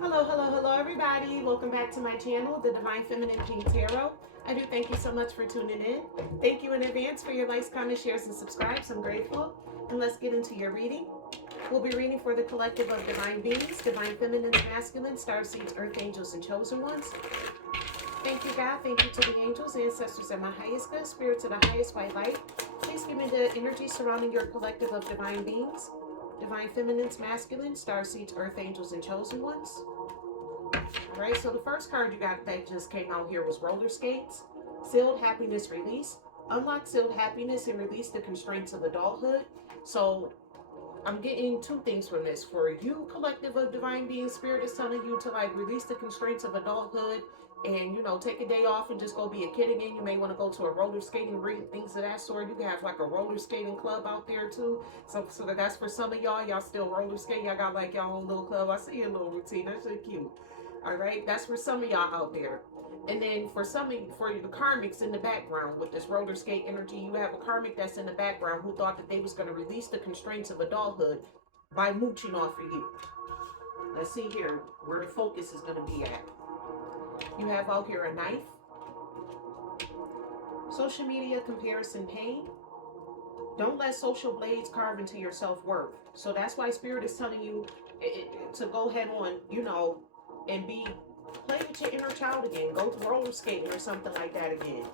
Hello, hello, hello, everybody. Welcome back to my channel, The Divine Feminine King Tarot. I do thank you so much for tuning in. Thank you in advance for your likes, comments, shares, and subscribes. I'm grateful. And let's get into your reading. We'll be reading for the collective of divine beings, divine feminines, masculine, starseeds, earth angels, and chosen ones. Thank you, God. Thank you to the angels, ancestors, and my highest good, spirits of the highest white light. Please give me the energy surrounding your collective of divine beings, divine feminines, masculine, starseeds, earth angels, and chosen ones. All right, so the first card you got that just came out here was roller skates. Sealed happiness release. Unlock sealed happiness and release the constraints of adulthood. So I'm getting two things from this. For you, collective of divine beings, spirit is telling you to like release the constraints of adulthood and, you know, take a day off and just go be a kid again. You may want to go to a roller skating rink, things of that sort. You can have like a roller skating club out there too. So that's for some of y'all. Y'all still roller skate. Y'all got like y'all own little club. I see your little routine. That's so cute. All right, that's for some of y'all out there. And then for some of you, for the karmics in the background with this roller skate energy, you have a karmic that's in the background who thought that they was going to release the constraints of adulthood by mooching off of you. Let's see here where the focus is going to be at. You have out here a knife, social media comparison pain. Don't let social blades carve into your self-worth. So that's why spirit is telling you to go head on, you know, and play with your inner child again. Go to roller skating or something like that again.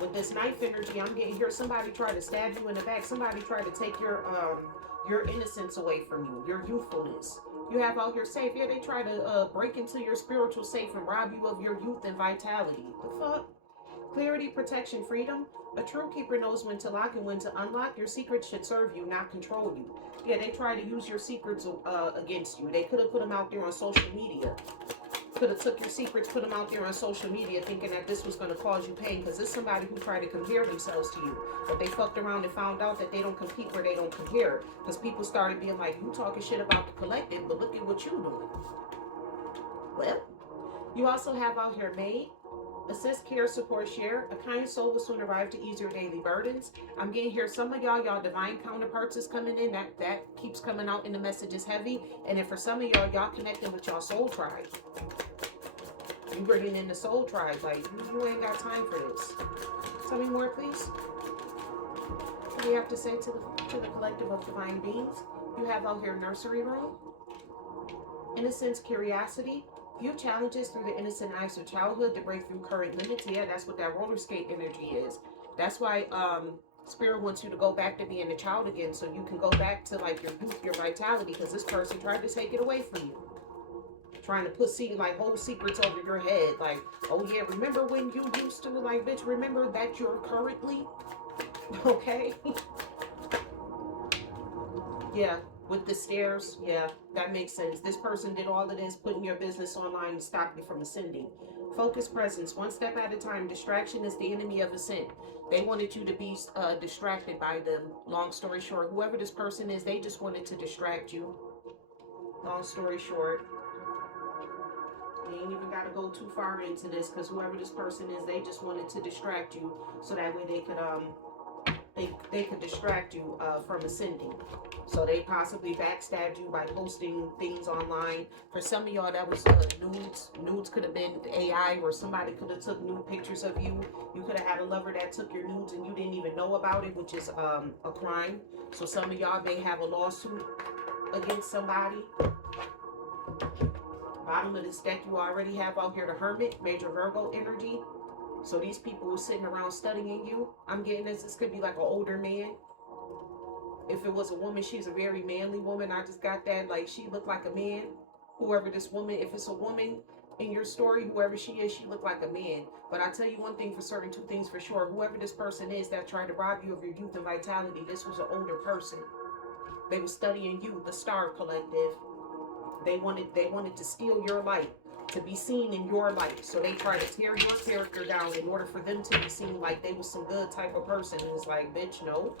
With this knife energy, I'm getting here. Somebody tried to stab you in the back. Somebody tried to take your innocence away from you, your youthfulness. You have out here safe. Yeah, they try to break into your spiritual safe and rob you of your youth and vitality. The fuck? Clarity, protection, freedom. A true keeper knows when to lock and when to unlock. Your secrets should serve you, not control you. Yeah, they try to use your secrets against you. They could have put them out there on social media. Could have took your secrets, put them out there on social media thinking that this was going to cause you pain because it's somebody who tried to compare themselves to you. But they fucked around and found out that they don't compete where they don't compare. Because people started being like, you talking shit about the collective, but look at what you doing. Well, you also have out here maid. Assist, care, support, share. A kind soul will soon arrive to ease your daily burdens. I'm getting here. Some of y'all divine counterparts is coming in. That keeps coming out in the messages heavy. And then for some of y'all connecting with y'all soul tribe. You bringing in the soul tribe. Like, you ain't got time for this. Tell me more, please. What do you have to say to the collective of divine beings? You have out here nursery room. Innocence, curiosity. View challenges through the innocent eyes of childhood to break through current limits. Yeah, that's what that roller skate energy is. That's why spirit wants you to go back to being a child again, so you can go back to like your youth, your vitality, because this person tried to take it away from you. Trying to put like whole secrets over your head. Like, oh yeah, remember when you used to, like, bitch, remember that you're currently, okay? Yeah. With the stairs, yeah, that makes sense. This person did all of this, putting your business online to stop you from ascending. Focus, presence, one step at a time. Distraction is the enemy of ascent. They wanted you to be distracted by them. Long story short, whoever this person is, they just wanted to distract you. Long story short. You ain't even got to go too far into this, because whoever this person is, they just wanted to distract you so that way they could distract you from ascending. So they possibly backstabbed you by posting things online. For some of y'all, that was nudes. Nudes could have been AI, or somebody could have took nude pictures of you. You could have had a lover that took your nudes and you didn't even know about it, which is a crime. So some of y'all may have a lawsuit against somebody. Bottom of this deck, you already have out here the hermit, major Virgo energy. So these people who are sitting around studying you, I'm getting this could be like an older man. If it was a woman, she's a very manly woman. I just got that, like, she looked like a man. Whoever this woman, if it's a woman in your story, whoever she is, she looked like a man. But I tell you one thing for certain, two things for sure. Whoever this person is that tried to rob you of your youth and vitality, this was an older person. They were studying you, the Star Collective. They wanted to steal your light, to be seen in your light. So they try to tear your character down in order for them to be seen like they was some good type of person. And it's like, bitch, no.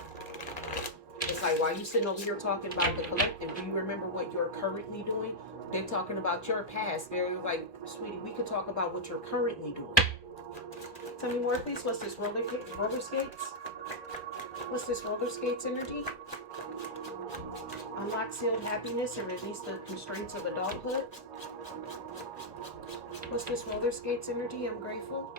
It's like, why you sitting over here talking about the collective? Do you remember what you're currently doing? They're talking about your past. They're like, sweetie, we could talk about what you're currently doing. Tell me more, please. What's this roller skates? What's this roller skates energy? Unlock sealed happiness and release the constraints of adulthood. What's this roller skates energy? I'm grateful.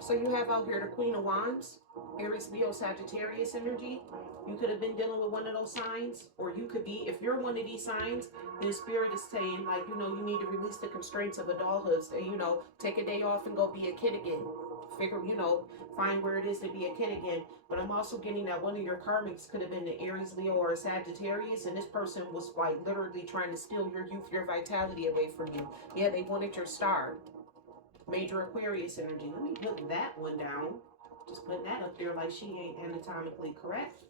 So you have out here the Queen of Wands, Aries, Leo, Sagittarius energy. You could have been dealing with one of those signs, or you could be, if you're one of these signs, then Spirit is saying, like, you know, you need to release the constraints of adulthood. So, you know, take a day off and go be a kid again. Figure, you know, find where it is to be a kid again. But I'm also getting that one of your karmics could have been the Aries, Leo, or a Sagittarius, and this person was like literally trying to steal your youth, your vitality away from you. Yeah, they wanted your star. Major Aquarius energy. Let me put that one down. Just putting that up there like she ain't anatomically correct.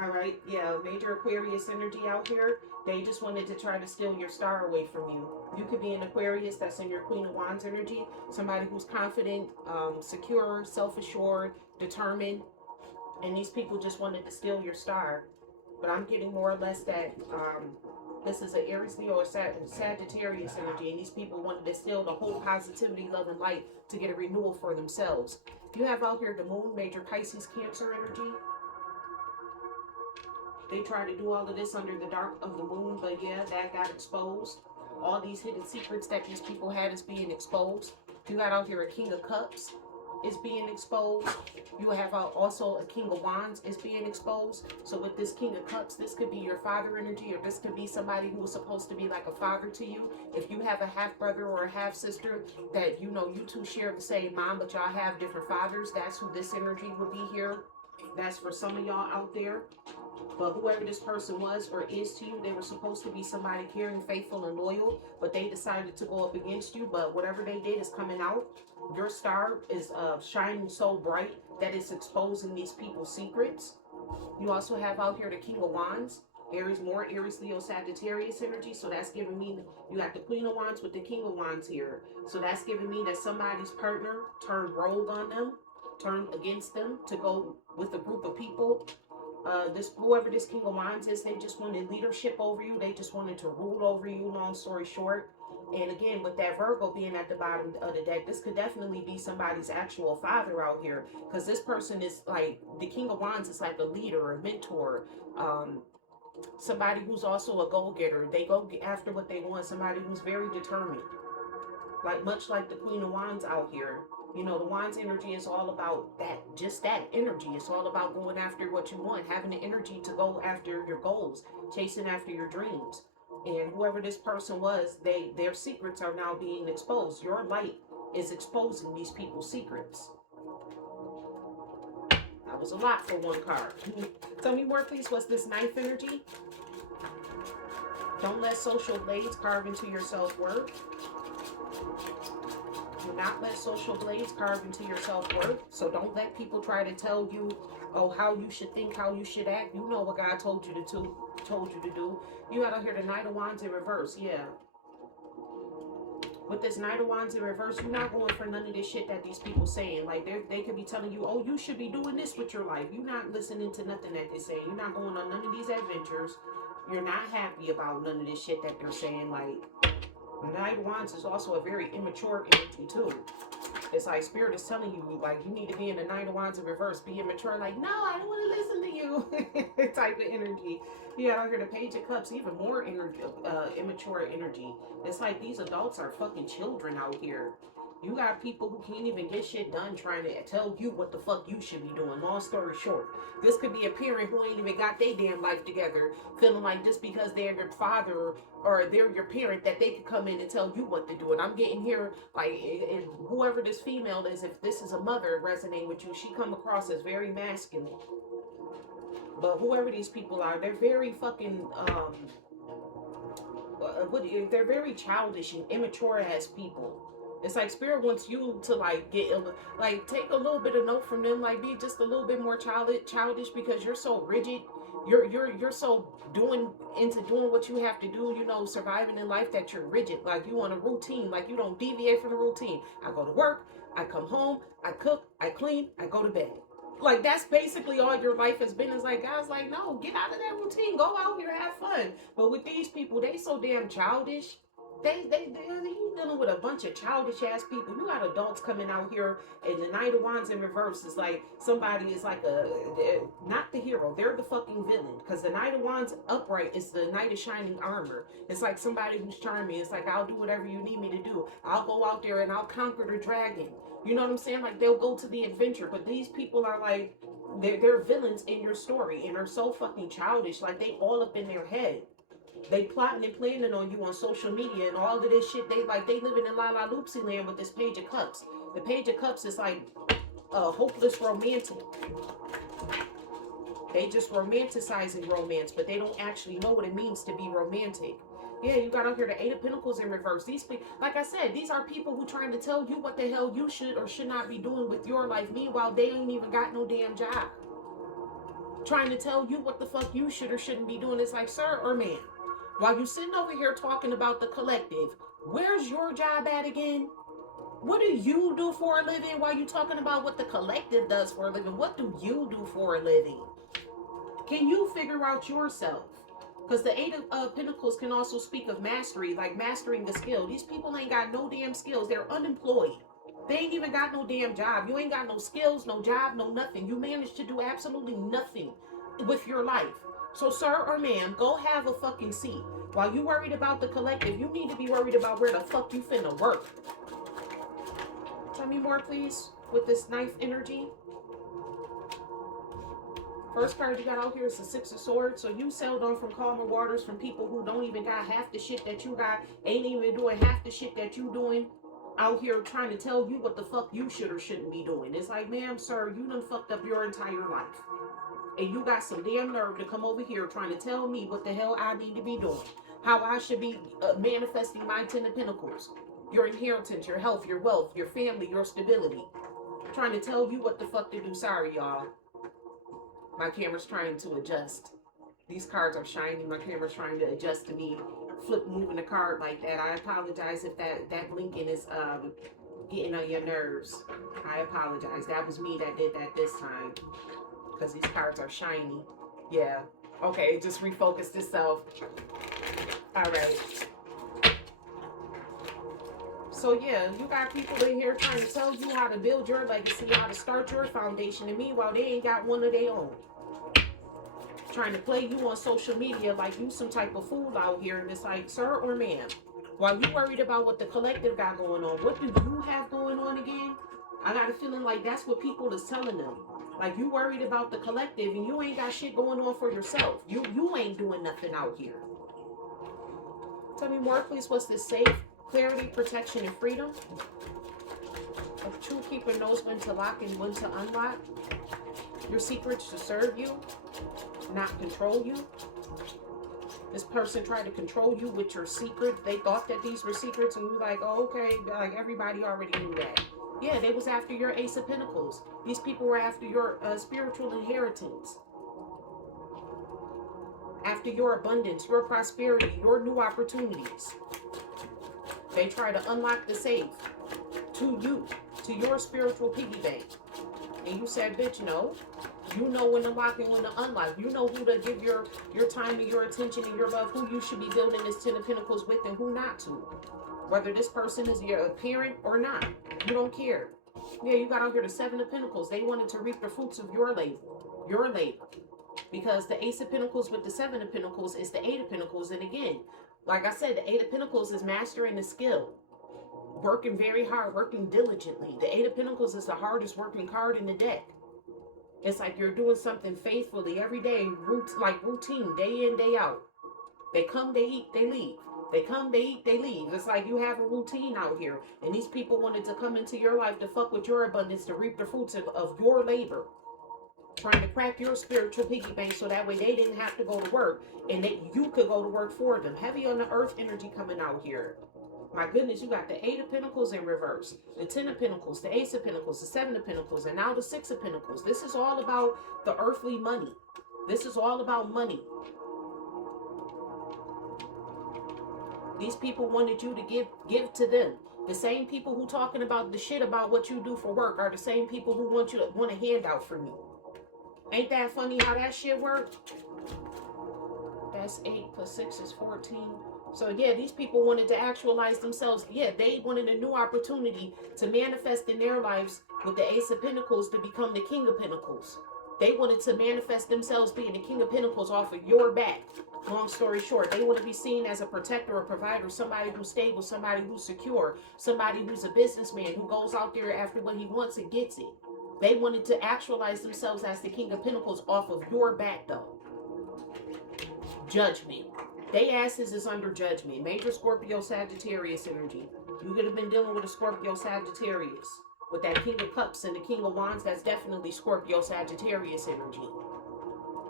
All right, yeah, major Aquarius energy out here. They just wanted to try to steal your star away from you. You could be an Aquarius that's in your Queen of Wands energy. Somebody who's confident, secure, self-assured, determined. And these people just wanted to steal your star. But I'm getting more or less that this is an Aries, Leo, or Sagittarius energy, and these people wanted to steal the whole positivity, love, and light to get a renewal for themselves. You have out here the Moon, major Pisces, Cancer energy. They tried to do all of this under the dark of the moon, but yeah, that got exposed. All these hidden secrets that these people had is being exposed. You got out here a King of Cups is being exposed. You have also a King of Wands is being exposed. So with this King of Cups, this could be your father energy, or this could be somebody who is supposed to be like a father to you. If you have a half brother or a half sister that, you know, you two share the same mom, but y'all have different fathers, that's who this energy would be here. That's for some of y'all out there. But whoever this person was or is to you, they were supposed to be somebody caring, faithful, and loyal, but they decided to go up against you. But whatever they did is coming out. Your star is shining so bright that it's exposing these people's secrets. You also have out here the King of Wands, Aries, more Aries, Leo, Sagittarius energy. So that's giving me, you got the Queen of Wands with the King of Wands here. So that's giving me that somebody's partner turned rogue on them, turned against them to go with a group of people. Whoever this King of Wands is, they just wanted leadership over you. They just wanted to rule over you, long story short. And again, with that Virgo being at the bottom of the deck, this could definitely be somebody's actual father out here. Because this person is like, the King of Wands is like a leader, a mentor, somebody who's also a go-getter. They go after what they want, somebody who's very determined. Like much like the Queen of Wands out here. You know, the Wands energy is all about that, just that energy. It's all about going after what you want, having the energy to go after your goals, chasing after your dreams. And whoever this person was, their secrets are now being exposed. Your light is exposing these people's secrets. That was a lot for one card. Tell me more, please. What's this ninth energy? Don't let social blades carve into your self-worth. Do not let social blades carve into your self-worth. So don't let people try to tell you, oh, how you should think, how you should act. You know what God told you to do. You got out here the Knight of Wands in reverse. Yeah. With this Knight of Wands in reverse, you're not going for none of this shit that these people saying. Like, they could be telling you, oh, you should be doing this with your life. You're not listening to nothing that they're saying. You're not going on none of these adventures. You're not happy about none of this shit that they're saying. Like, Knight of Wands is also a very immature energy too. It's like Spirit is telling you, like, you need to be in the Knight of Wands in reverse, be immature, like, no, I don't want to listen to you. Type of energy. You got out here the Page of Cups, even more energy, immature energy. It's like these adults are fucking children out here. You got people who can't even get shit done trying to tell you what the fuck you should be doing. Long story short, this could be a parent who ain't even got their damn life together, feeling like just because they're your father or they're your parent that they could come in and tell you what to do. And I'm getting here, like, whoever this female is, if this is a mother resonating with you, she come across as very masculine. But whoever these people are, they're very fucking, they're very childish and immature ass people. It's like Spirit wants you to like take a little bit of note from them, like be just a little bit more childish because you're so rigid. You're so doing what you have to do, you know, surviving in life, that you're rigid. Like you on a routine, like you don't deviate from the routine. I go to work, I come home, I cook, I clean, I go to bed. Like that's basically all your life has been. Is like, guys, like, no, get out of that routine, go out here, have fun. But with these people, they so damn childish you dealing with a bunch of childish ass people. You got adults coming out here, and the Knight of Wands in reverse is like somebody is like not the hero. They're the fucking villain. Because the Knight of Wands upright is the Knight of Shining Armor. It's like somebody who's charming. It's like, I'll do whatever you need me to do. I'll go out there and I'll conquer the dragon. You know what I'm saying? Like, they'll go to the adventure. But these people are like, they're villains in your story, and they're so fucking childish. Like, they all up in their head. They plotting and planning on you on social media and all of this shit. They living in La La Loopsy land with this Page of Cups. The Page of Cups is like a hopeless romantic. They just romanticizing romance, but they don't actually know what it means to be romantic. Yeah, you got out here the Eight of Pentacles in reverse. These people, like I said, these are people who trying to tell you what the hell you should or should not be doing with your life. Meanwhile, they ain't even got no damn job. Trying to tell you what the fuck you should or shouldn't be doing. It's like, sir or ma'am, while you sitting over here talking about the collective, where's your job at again? What do you do for a living while you talking about what the collective does for a living? What do you do for a living? Can you figure out yourself? Because the Eight of Pentacles can also speak of mastery, like mastering a skill. These people ain't got no damn skills. They're unemployed. They ain't even got no damn job. You ain't got no skills, no job, no nothing. You managed to do absolutely nothing with your life. So, sir or ma'am, go have a fucking seat. While you worried about the collective, you need to be worried about where the fuck you finna work. Tell me more, please, with this knife energy. First card you got out here is the Six of Swords. So you sailed on from calmer waters from people who don't even got half the shit that you got, ain't even doing half the shit that you doing, out here trying to tell you what the fuck you should or shouldn't be doing. It's like, ma'am, sir, you done fucked up your entire life. And you got some damn nerve to come over here trying to tell me what the hell I need to be doing. How I should be manifesting my Ten of Pentacles. Your inheritance, your health, your wealth, your family, your stability. Trying to tell you what the fuck to do. Sorry, y'all. My camera's trying to adjust. These cards are shiny. My camera's trying to adjust to me moving the card like that. I apologize if that blinking is getting on your nerves. I apologize. That was me that did that this time. Because these cards are shiny. Yeah. Okay, it just refocused itself. Alright. So yeah, you got people in here trying to tell you how to build your legacy, how to start your foundation, and meanwhile they ain't got one of their own. Trying to play you on social media like you some type of fool out here, and it's like, sir or ma'am, while you worried about what the collective got going on, what do you have going on again? I got a feeling like that's what people is telling them. Like, you worried about the collective and you ain't got shit going on for yourself. You ain't doing nothing out here. Tell me more, please. What's this? Safe, clarity, protection, and freedom. A true keeper knows when to lock and when to unlock. Your secrets to serve you, not control you. This person tried to control you with your secret. They thought that these were secrets, and you're like, oh, okay, like everybody already knew that. Yeah, they was after your Ace of Pentacles. These people were after your spiritual inheritance. After your abundance, your prosperity, your new opportunities. They try to unlock the safe to you, to your spiritual piggy bank. And you said, bitch, no. You know when to lock and when to unlock. You know who to give your time and your attention and your love, who you should be building this Ten of Pentacles with and who not to. Whether this person is your parent or not. You don't care. Yeah, you got out here the Seven of Pentacles. They wanted to reap the fruits of your labor. Your labor. Because the Ace of Pentacles with the Seven of Pentacles is the Eight of Pentacles. And again, like I said, the Eight of Pentacles is mastering the skill. Working very hard, working diligently. The Eight of Pentacles is the hardest working card in the deck. It's like you're doing something faithfully every day, like routine, day in, day out. They come, they eat, they leave. They come, they eat, they leave. It's like you have a routine out here. And these people wanted to come into your life to fuck with your abundance, to reap the fruits of your labor. Trying to crack your spiritual piggy bank so that way they didn't have to go to work. And that you could go to work for them. Heavy on the earth energy coming out here. My goodness, you got the Eight of Pentacles in reverse, the Ten of Pentacles, the Ace of Pentacles, the Seven of Pentacles, and now the Six of Pentacles. This is all about the earthly money. This is all about money. These people wanted you to give to them. The same people who talking about the shit about what you do for work are the same people who want a handout from you. Ain't that funny how that shit works? That's 8 plus 6 is 14. So yeah, these people wanted to actualize themselves. Yeah, they wanted a new opportunity to manifest in their lives with the Ace of Pentacles to become the King of Pentacles. They wanted to manifest themselves being the King of Pentacles off of your back. Long story short, they want to be seen as a protector or provider, somebody who's stable, somebody who's secure, somebody who's a businessman who goes out there after what he wants and gets it. They wanted to actualize themselves as the King of Pentacles off of your back though. Judgment. They asses is under judgment. Major Scorpio Sagittarius energy. You could have been dealing with a Scorpio Sagittarius. With that King of Cups and the King of Wands, that's definitely Scorpio Sagittarius energy.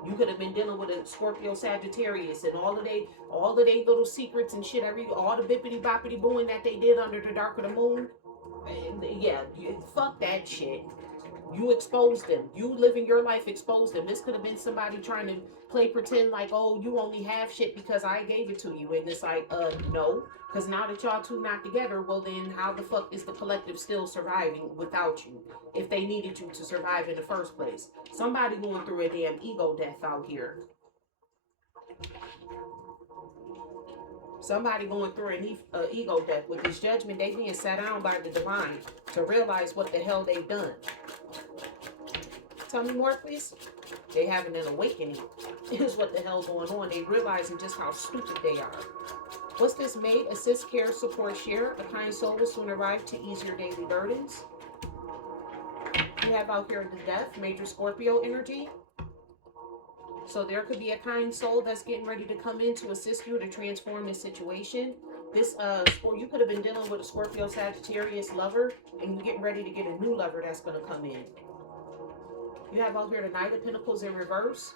You could have been dealing with a Scorpio Sagittarius and all of they little secrets and shit, all the bippity boppity booing that they did under the dark of the moon. Yeah, fuck that shit. You exposed them. You living your life exposed them. This could have been somebody trying to play pretend like, oh, you only have shit because I gave it to you. And it's like, no. Because now that y'all two not together, well then how the fuck is the collective still surviving without you? If they needed you to survive in the first place. Somebody going through a damn ego death out here. Somebody going through an ego death. With this judgment, they being sat down by the divine to realize what the hell they've done. Tell me more, please. They having an awakening. Is what the hell's going on. They realizing just how stupid they are. What's this? Maid, assist, care, support, share. A kind soul will soon arrive to ease your daily burdens. You have out here the death, major Scorpio energy. So there could be a kind soul that's getting ready to come in to assist you to transform this situation. This you could have been dealing with a Scorpio Sagittarius lover, and you're getting ready to get a new lover that's going to come in. You have out here the Knight of Pentacles in reverse.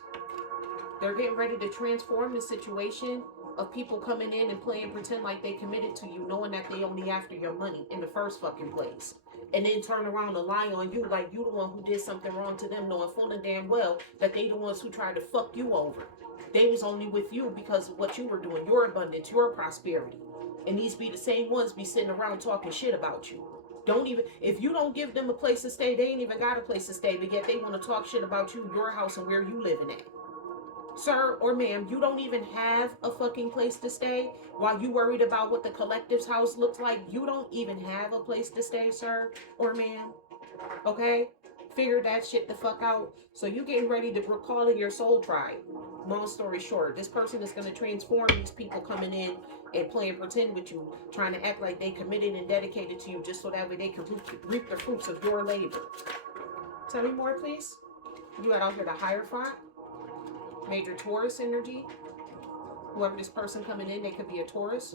They're getting ready to transform the situation of people coming in and playing pretend like they committed to you, knowing that they only after your money in the first fucking place. And then turn around and lie on you like you the one who did something wrong to them, knowing full and damn well that they the ones who tried to fuck you over. They was only with you because of what you were doing, your abundance, your prosperity. And these be the same ones be sitting around talking shit about you. Don't even, if you don't give them a place to stay, they ain't even got a place to stay, but yet they want to talk shit about you, your house, and where you living at. Sir or ma'am, you don't even have a fucking place to stay while you worried about what the collective's house looks like. You don't even have a place to stay, sir or ma'am. Okay? Figure that shit the fuck out. So you getting ready to recall in your soul tribe. Long story short, this person is going to transform these people coming in and playing pretend with you, trying to act like they committed and dedicated to you just so that way they can reap the fruits of your labor. Tell me more, please. You got out here the Hierophant. Major Taurus energy. Whoever this person coming in, they could be a Taurus.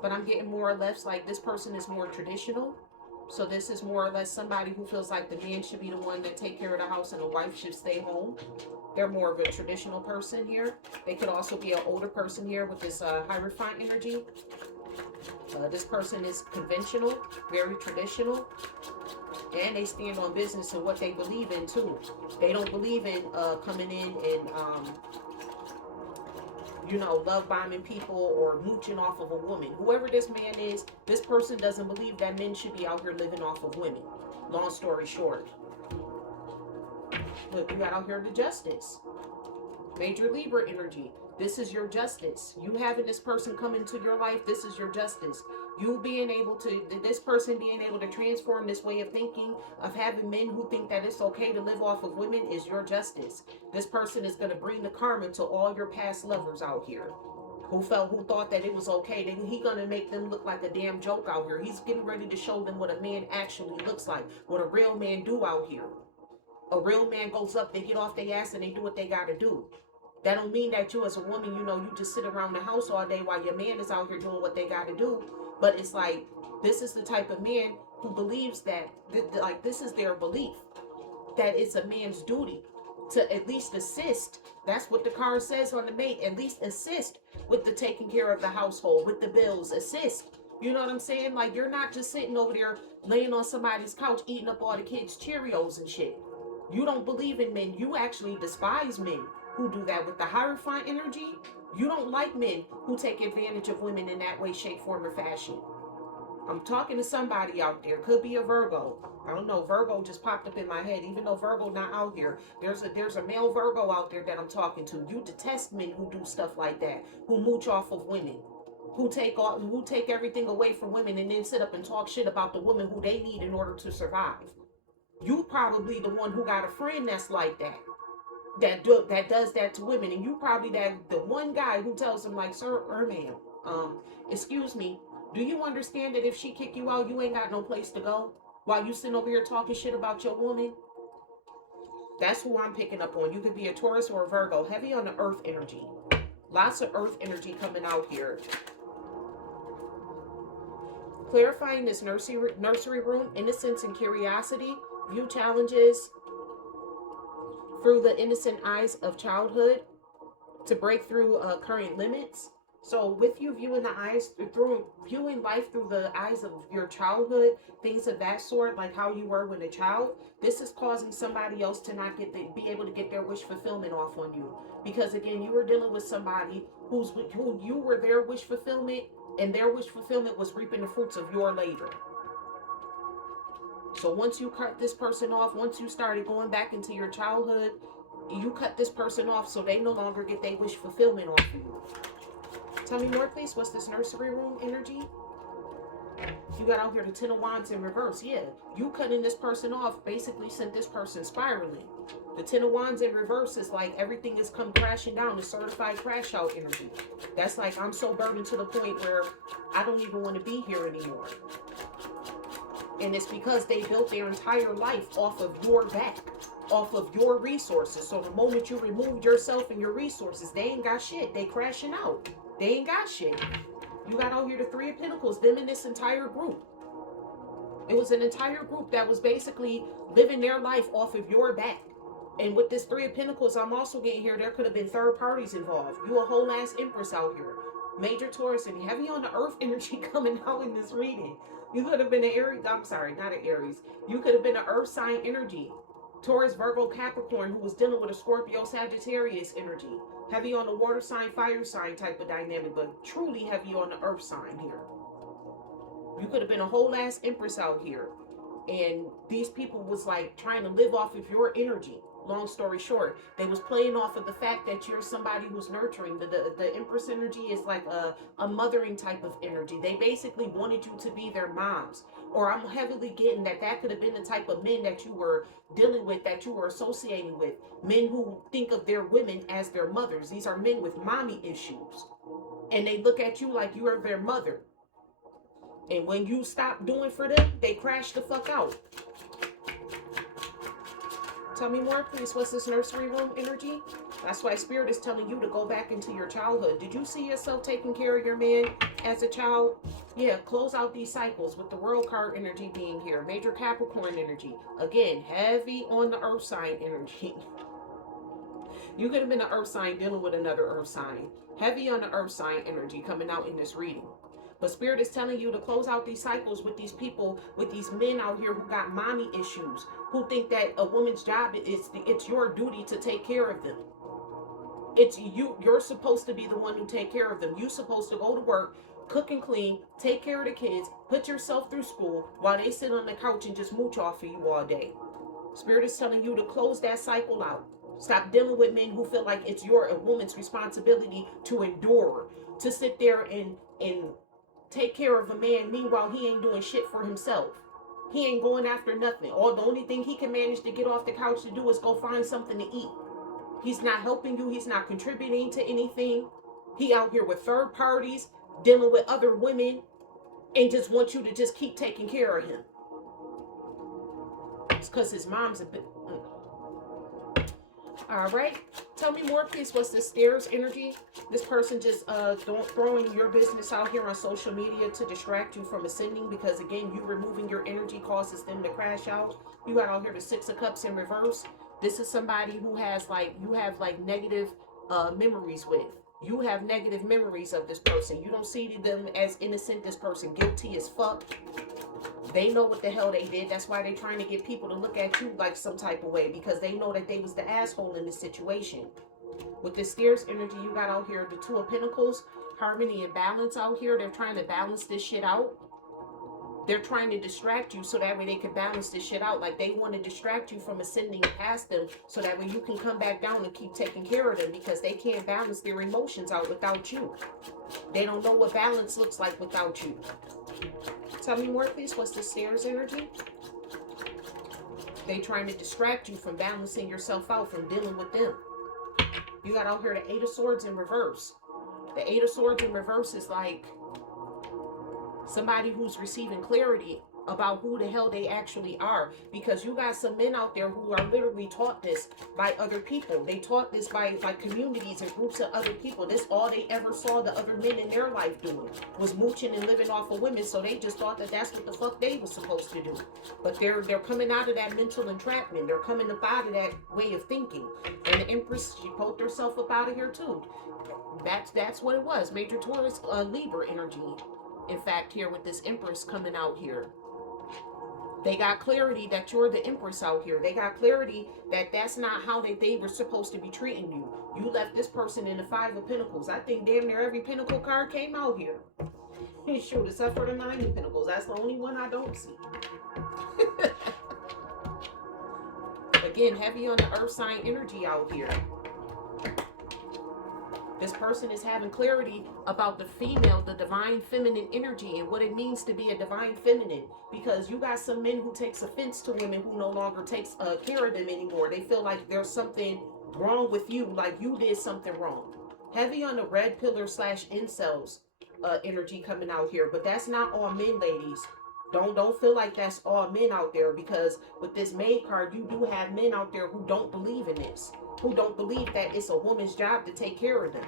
But I'm getting more or less like this person is more traditional. So this is more or less somebody who feels like the man should be the one that take care of the house and the wife should stay home. They're more of a traditional person here. They could also be an older person here with this Hierophant energy. This person is conventional, very traditional. And they stand on business and what they believe in too. They don't believe in coming in and love bombing people or mooching off of a woman. Whoever this man is, this person doesn't believe that men should be out here living off of women. Long story short. Look, you got out here the Justice. Major Libra energy. This is your justice. You having this person come into your life, this is your justice. You being able to, this person being able to transform this way of thinking, of having men who think that it's okay to live off of women is your justice. This person is going to bring the karma to all your past lovers out here. Who thought that it was okay. He's going to make them look like a damn joke out here. He's getting ready to show them what a man actually looks like. What a real man do out here. A real man goes up, they get off their ass and they do what they got to do. That don't mean that you as a woman, you just sit around the house all day while your man is out here doing what they got to do. But it's like, this is the type of man who believes that, this is their belief, that it's a man's duty to at least assist. That's what the card says on the mate. At least assist with the taking care of the household, with the bills, assist. You know what I'm saying? Like, you're not just sitting over there laying on somebody's couch eating up all the kids' Cheerios and shit. You don't believe in men. You actually despise men who do that. With the Hierophant energy, you don't like men who take advantage of women in that way, shape, form, or fashion. I'm talking to somebody out there. Could be a Virgo. I don't know. Virgo just popped up in my head. Even though Virgo not out here, there's a male Virgo out there that I'm talking to. You detest men who do stuff like that, who mooch off of women. who take everything away from women and then sit up and talk shit about the woman who they need in order to survive. You probably the one who got a friend that's like that. That does that to women, and you probably the one guy who tells them like, sir or ma'am, excuse me, do you understand that if she kick you out, you ain't got no place to go while you sitting over here talking shit about your woman? That's who I'm picking up on. You could be a Taurus or a Virgo, heavy on the earth energy. Lots of earth energy coming out here. Clarifying this nursery room, innocence and curiosity, view challenges through the innocent eyes of childhood to break through current limits. So with you viewing viewing life through the eyes of your childhood, things of that sort, like how you were when a child, this is causing somebody else to not be able to get their wish fulfillment off on you. Because again, you were dealing with somebody who you were their wish fulfillment, and their wish fulfillment was reaping the fruits of your labor. So once you cut this person off, once you started going back into your childhood, you cut this person off so they no longer get their wish fulfillment off of you. Tell me more, please. What's this nursery room energy? You got out here the Ten of Wands in reverse. Yeah, you cutting this person off basically sent this person spiraling. The Ten of Wands in reverse is like everything has come crashing down. The certified crash out energy. That's like, I'm so burdened to the point where I don't even want to be here anymore. And it's because they built their entire life off of your back, off of your resources. So the moment you removed yourself and your resources, they ain't got shit. They crashing out. They ain't got shit. You got out here the Three of Pentacles, them in this entire group. It was an entire group that was basically living their life off of your back. And with this Three of Pentacles, I'm also getting here, there could have been third parties involved. You a whole ass Empress out here. Major Taurus and heavy on the earth energy coming out in this reading. You could have been an Aries, I'm sorry, not an Aries. You could have been an earth sign energy. Taurus, Virgo, Capricorn, who was dealing with a Scorpio, Sagittarius energy. Heavy on the water sign, fire sign type of dynamic, but truly heavy on the earth sign here. You could have been a whole ass Empress out here. And these people was like trying to live off of your energy. Long story short, they was playing off of the fact that you're somebody who's nurturing. The Empress energy is like a mothering type of energy. They basically wanted you to be their moms. Or I'm heavily getting that could have been the type of men that you were dealing with, that you were associating with. Men who think of their women as their mothers. These are men with mommy issues. And they look at you like you are their mother. And when you stop doing for them, they crash the fuck out. Tell me more, please. What's this nursery room energy? That's why Spirit is telling you to go back into your childhood. Did you see yourself taking care of your man as a child? Yeah, close out these cycles with the World card energy being here. Major Capricorn energy. Again, heavy on the earth sign energy. You could have been an earth sign dealing with another earth sign. Heavy on the earth sign energy coming out in this reading. But Spirit is telling you to close out these cycles with these people, with these men out here who got mommy issues, who think that a woman's job it's your duty to take care of them. It's you're supposed to be the one who take care of them. You're supposed to go to work, cook and clean, take care of the kids, put yourself through school while they sit on the couch and just mooch off of you all day. Spirit is telling you to close that cycle out. Stop dealing with men who feel like it's a woman's responsibility to endure, to sit there and take care of a man. Meanwhile, he ain't doing shit for himself. He ain't going after nothing. The only thing he can manage to get off the couch to do is go find something to eat. He's not helping you. He's not contributing to anything. He out here with third parties, dealing with other women, and just wants you to just keep taking care of him. It's because his mom's a bit... All right. Tell me more, please. What's this stairs energy? This person just throwing your business out here on social media to distract you from ascending, because again, you removing your energy causes them to crash out. You got out here the Six of Cups in reverse. This is somebody who has you have negative memories with. You have negative memories of this person. You don't see them as innocent. This person guilty as fuck. They know what the hell they did. That's why they're trying to get people to look at you like some type of way, because they know that they was the asshole in this situation. With this stairs energy, you got out here the Two of Pentacles, harmony and balance out here. They're trying to balance this shit out. They're trying to distract you so that way they can balance this shit out. Like they want to distract you from ascending past them so that way you can come back down and keep taking care of them, because they can't balance their emotions out without you. They don't know what balance looks like without you. Tell me more, please. What's the stairs energy? They trying to distract you from balancing yourself out, from dealing with them. You got out here the Eight of Swords in reverse. The Eight of Swords in reverse is like somebody who's receiving clarity about who the hell they actually are, because you got some men out there who are literally taught this by other people. They taught this by communities and groups of other people. This all they ever saw the other men in their life doing was mooching and living off of women, so they just thought that that's what the fuck they were supposed to do. But they're coming out of that mental entrapment. They're coming up out of that way of thinking. And the Empress, she poked herself up out of here too. That's what it was. Major Taurus, Libra energy. In fact, here with this Empress coming out here, they got clarity that you're the Empress out here. They got clarity that that's not how they were supposed to be treating you. You left this person in the Five of Pentacles. I think damn near every Pentacle card came out here. Shoot, except for the Nine of Pentacles. That's the only one I don't see. Again, heavy on the Earth sign energy out here. This person is having clarity about the female, the divine feminine energy, and what it means to be a divine feminine. Because you got some men who takes offense to women who no longer takes care of them anymore. They feel like there's something wrong with you, like you did something wrong. Heavy on the red pillar / incels energy coming out here. But that's not all men, ladies. Don't feel like that's all men out there, because with this Maid card, you do have men out there who don't believe in this, who don't believe that it's a woman's job to take care of them.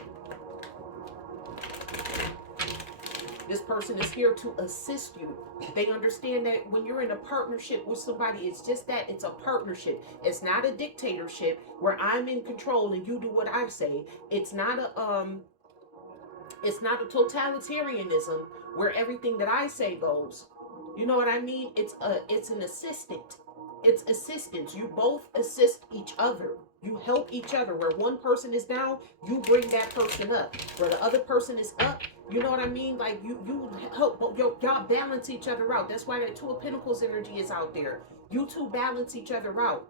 This person is here to assist you. They understand that when you're in a partnership with somebody, it's just that, it's a partnership. It's not a dictatorship where I'm in control and you do what I say. It's not a totalitarianism where everything that I say goes. You know what I mean? It's an assistant. It's assistance. You both assist each other. You help each other. Where one person is down, you bring that person up. Where the other person is up, you know what I mean? Like you help, y'all balance each other out. That's why that Two of Pentacles energy is out there. You two balance each other out.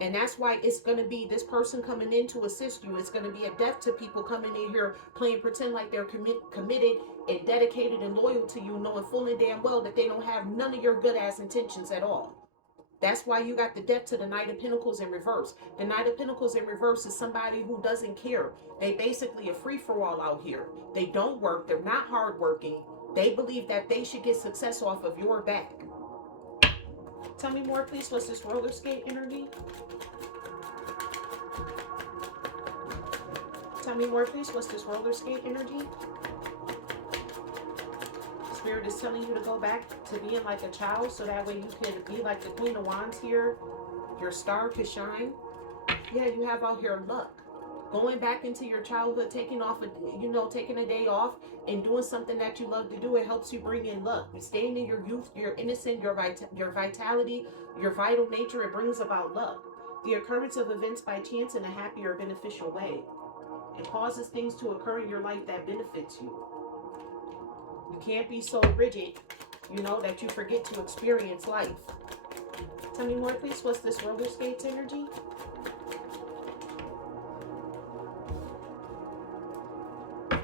And that's why it's going to be this person coming in to assist you. It's going to be a death to people coming in here playing pretend like they're committed and dedicated and loyal to you, knowing full and damn well that they don't have none of your good ass intentions at all. That's why you got the death to the Knight of Pentacles in reverse. The Knight of Pentacles in reverse is somebody who doesn't care. They basically a free-for-all out here. They don't work. They're not hardworking. They believe that they should get success off of your back. Tell me more, please. What's this roller skate energy? Tell me more, please. What's this roller skate energy? Spirit is telling you to go back to being like a child, so that way you can be like the Queen of Wands here. Your star could shine. Yeah, you have out here luck. Going back into your childhood, taking a day off and doing something that you love to do, it helps you bring in luck. Staying in your youth, your innocence, your vitality, your vital nature, it brings about luck. The occurrence of events by chance in a happy or beneficial way. It causes things to occur in your life that benefits you. You can't be so rigid, that you forget to experience life. Tell me more, please. What's this roller skates energy?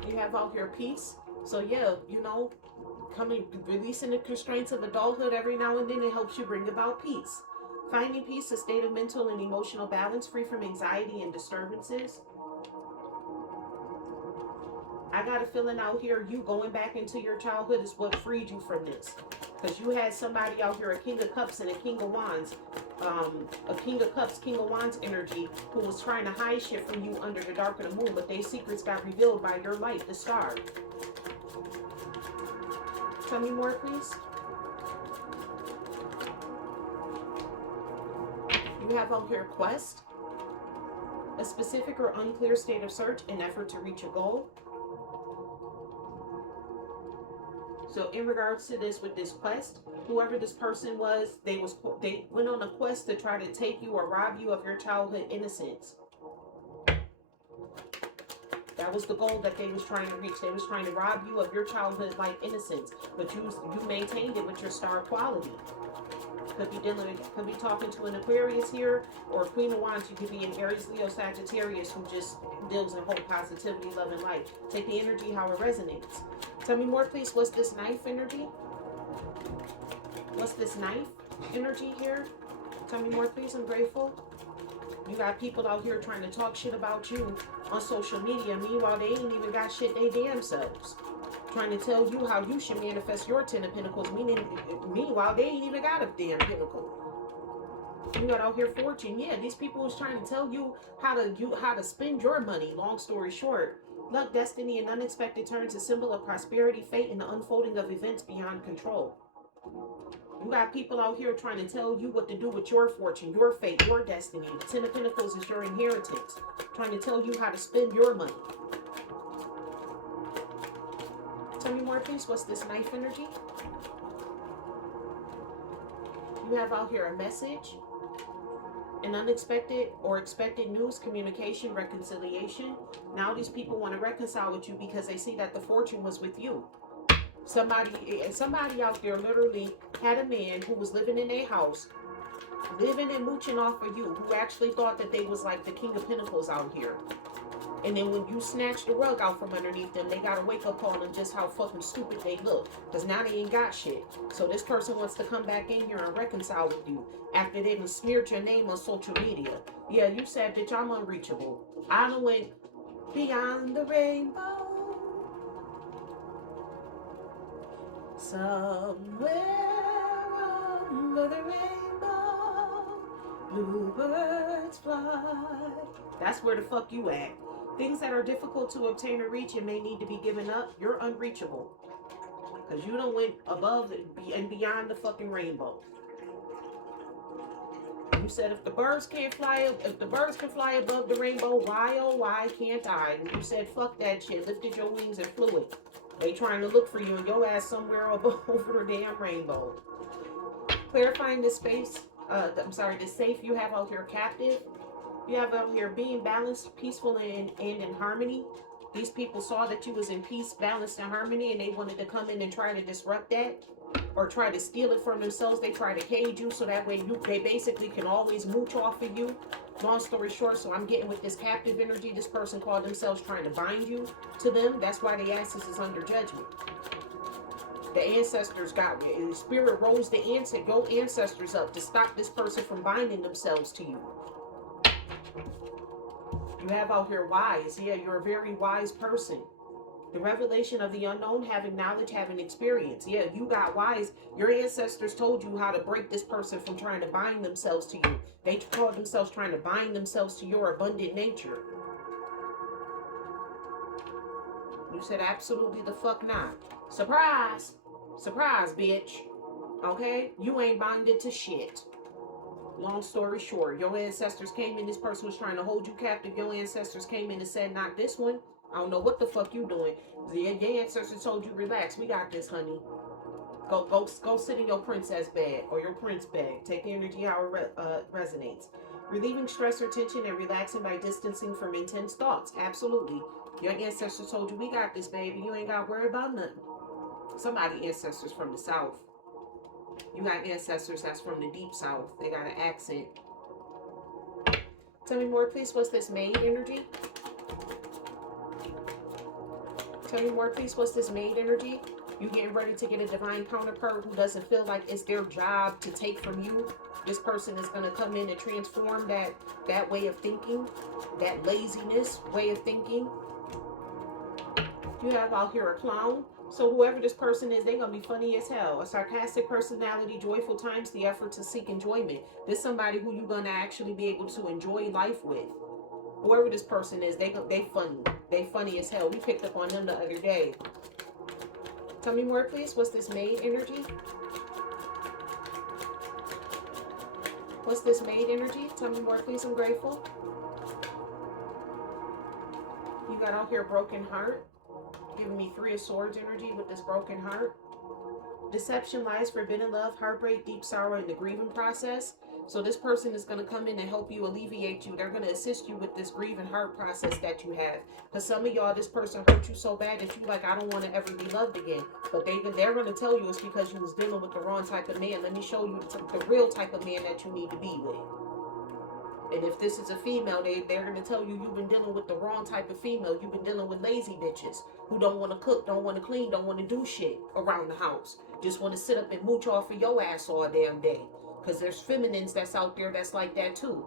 You have out here peace. So yeah, releasing the constraints of adulthood every now and then, it helps you bring about peace. Finding peace, a state of mental and emotional balance, free from anxiety and disturbances. I got a feeling out here, you going back into your childhood is what freed you from this. Because you had somebody out here, a King of Cups and a King of Wands. A King of Cups, King of Wands energy, who was trying to hide shit from you under the dark of the moon, but their secrets got revealed by your light, the star. Tell me more, please. You have out here quest. A specific or unclear state of search in effort to reach a goal. So in regards to this, with this quest, whoever this person was, they went on a quest to try to take you or rob you of your childhood innocence. That was the goal that they was trying to reach. They was trying to rob you of your childhood like innocence, but you maintained it with your star quality. Could be talking to an Aquarius here, or a Queen of Wands. You could be an Aries, Leo, Sagittarius who just deals in hope, positivity, love, and light. Take the energy how it resonates. Tell me more, please. What's this knife energy? What's this knife energy here? Tell me more, please. I'm grateful. You got people out here trying to talk shit about you on social media. Meanwhile, they ain't even got shit they damn selves. Trying to tell you how you should manifest your 10 of Pentacles. Meanwhile, they ain't even got a damn pentacle. You got out here fortune. Yeah, these people was trying to tell you how to spend your money. Long story short, luck, destiny, and unexpected turns, a symbol of prosperity, fate, and the unfolding of events beyond control. You got people out here trying to tell you what to do with your fortune, your fate, your destiny. The 10 of Pentacles is your inheritance. Trying to tell you how to spend your money. Tell me more, please. What's this knife energy? You have out here a message, an unexpected or expected news, communication, reconciliation. Now these people want to reconcile with you because they see that the fortune was with you. Somebody out there literally had a man who was living in their house, living and mooching off of you, who actually thought that they was like the King of Pentacles out here. And then when you snatch the rug out from underneath them, they got to wake up on them just how fucking stupid they look. Because now they ain't got shit. So this person wants to come back in here and reconcile with you after they done smeared your name on social media. Yeah, you said, bitch, I'm unreachable. I done went beyond the rainbow. Somewhere over the rainbow, bluebirds fly. That's where the fuck you at. Things that are difficult to obtain or reach and may need to be given up, you're unreachable. Because you done went above and beyond the fucking rainbow. You said if the birds can't fly up, if the birds can fly above the rainbow, why oh why can't I? And you said fuck that shit, lifted your wings and flew it. They trying to look for you and your ass somewhere above over the damn rainbow. Clarifying this space, this safe you have out here captive. You have out here being balanced, peaceful, and in harmony. These people saw that you was in peace, balance, and harmony, and they wanted to come in and try to disrupt that or try to steal it from themselves. They try to cage you so that way they basically can always mooch off of you. Long story short, so I'm getting with this captive energy. This person called themselves trying to bind you to them. That's why the asses is under judgment. The ancestors got you. The spirit rose the your ancestors up to stop this person from binding themselves to you. You have out here wise. Yeah, you're a very wise person. The revelation of the unknown, having knowledge, having experience. Yeah, you got wise. Your ancestors told you how to break this person from trying to bind themselves to you. They called themselves trying to bind themselves to your abundant nature. You said absolutely the fuck not. Surprise! Surprise, bitch. Okay? You ain't binded to shit. Long story short, your ancestors came in, this person was trying to hold you captive. Your ancestors came in and said, not this one. I don't know what the fuck you doing. Your ancestors told you, relax, we got this, honey. Go sit in your princess bed or your prince bed. Take the energy how it resonates. Relieving stress or tension and relaxing by distancing from intense thoughts. Absolutely. Your ancestors told you, we got this, baby. You ain't got to worry about nothing. Somebody ancestors from the south. You got ancestors that's from the deep south. They got an accent. Tell me more, please. What's this maid energy? Tell me more, please. What's this maid energy? You getting ready to get a divine counterpart who doesn't feel like it's their job to take from you. This person is going to come in and transform that way of thinking, that laziness way of thinking. You have out here a clown. So whoever this person is, they're going to be funny as hell. A sarcastic personality, joyful times, the effort to seek enjoyment. This is somebody who you're going to actually be able to enjoy life with. Whoever this person is, they funny. They funny as hell. We picked up on them the other day. Tell me more, please. What's this maid energy? What's this maid energy? Tell me more, please. I'm grateful. You got out here broken heart. Giving me 3 of Swords energy with this broken heart. Deception, lies, forbidden love, heartbreak, deep sorrow, and the grieving process. So this person is going to come in and help you, alleviate you. They're going to assist you with this grieving heart process that you have. Because some of y'all, this person hurt you so bad that you like, I don't want to ever be loved again. But they're going to tell you it's because you was dealing with the wrong type of man. Let me show you the real type of man that you need to be with. And if this is a female, they're going to tell you you've been dealing with the wrong type of female. You've been dealing with lazy bitches who don't want to cook, don't want to clean, don't want to do shit around the house. Just want to sit up and mooch off of your ass all damn day. Because there's feminines that's out there that's like that too.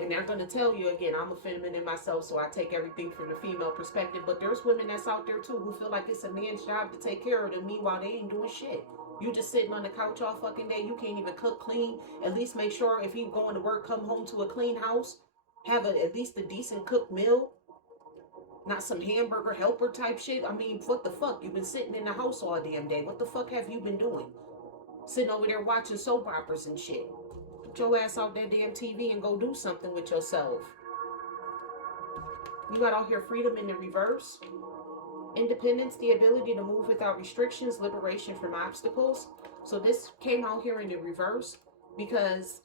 And they're going to tell you, again, I'm a feminine myself, so I take everything from the female perspective. But there's women that's out there too who feel like it's a man's job to take care of them. Meanwhile, they ain't doing shit. You just sitting on the couch all fucking day. You can't even cook, clean. At least make sure if you going to work, come home to a clean house. Have at least a decent cooked meal. Not some hamburger helper type shit. I mean, what the fuck? You've been sitting in the house all damn day. What the fuck have you been doing? Sitting over there watching soap operas and shit. Put your ass out that damn TV and go do something with yourself. You got out here freedom in the reverse. Independence, the ability to move without restrictions, liberation from obstacles. So this came out here in the reverse because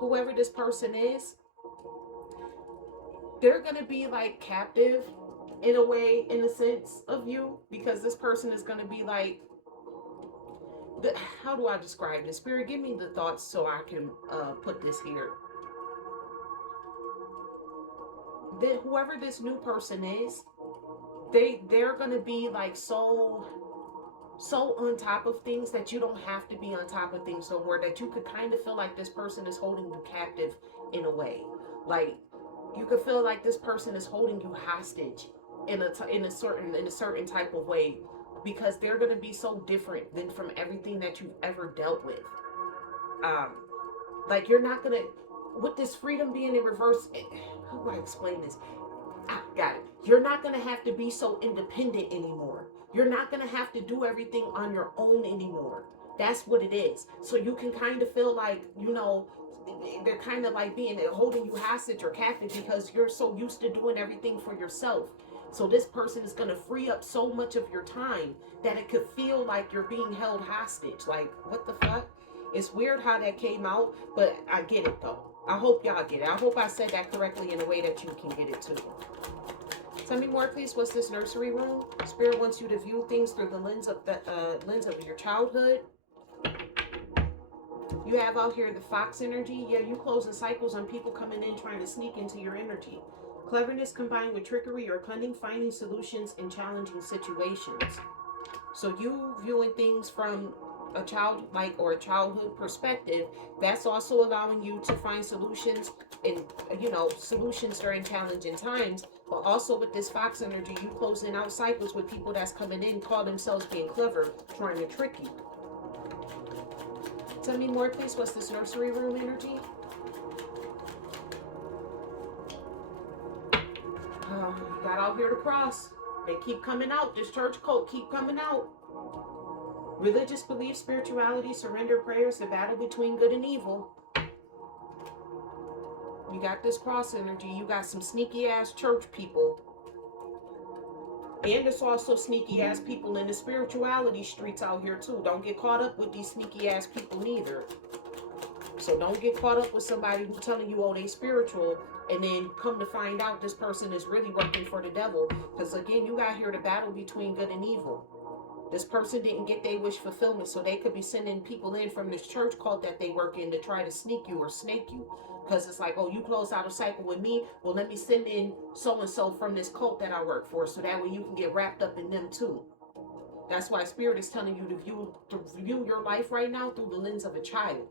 whoever this person is, they're going to be like captive in a way, in a sense of you, because this person is going to be like, how do I describe this? Spirit, give me the thoughts so I can put this here. Whoever this new person is, they're gonna be like so on top of things that you don't have to be on top of things no more, that you could kind of feel like this person is holding you captive in a way. Like you could feel like this person is holding you hostage in a certain type of way, because they're gonna be so different than from everything that you've ever dealt with. Like you're not gonna, with this freedom being in reverse, how do I explain this? Got it. You're not going to have to be so independent anymore. You're not going to have to do everything on your own anymore. That's what it is. So you can kind of feel like, you know, they're kind of like holding you hostage or captive because you're so used to doing everything for yourself. So this person is going to free up so much of your time that it could feel like you're being held hostage. Like, what the fuck? It's weird how that came out, but I get it though. I hope y'all get it. I hope I said that correctly in a way that you can get it too. Tell me more, please. What's this nursery room? Spirit wants you to view things through the lens of your childhood. You have out here the fox energy. Yeah, you closing cycles on people coming in trying to sneak into your energy. Cleverness combined with trickery or cunning, finding solutions in challenging situations. So you viewing things from a childlike or a childhood perspective, that's also allowing you to find solutions and, you know, solutions during challenging times. But also with this fox energy, you closing out cycles with people that's coming in, call themselves being clever, trying to trick you. Tell me more, please. What's this nursery room energy? You got out here to cross. They keep coming out. This church cult keep coming out. Religious belief, spirituality, surrender prayers, the battle between good and evil. You got this cross energy. You got some sneaky ass church people. And there's also sneaky ass people in the spirituality streets out here too. Don't get caught up with these sneaky ass people neither. So don't get caught up with somebody who's telling you, oh, they spiritual, and then come to find out this person is really working for the devil. Because again, you got here the battle between good and evil. This person didn't get their wish fulfillment, so they could be sending people in from this church cult that they work in to try to sneak you or snake you. Because it's like, oh, you close out a cycle with me, well, let me send in so-and-so from this cult that I work for, so that way you can get wrapped up in them too. That's why Spirit is telling you to view your life right now through the lens of a child.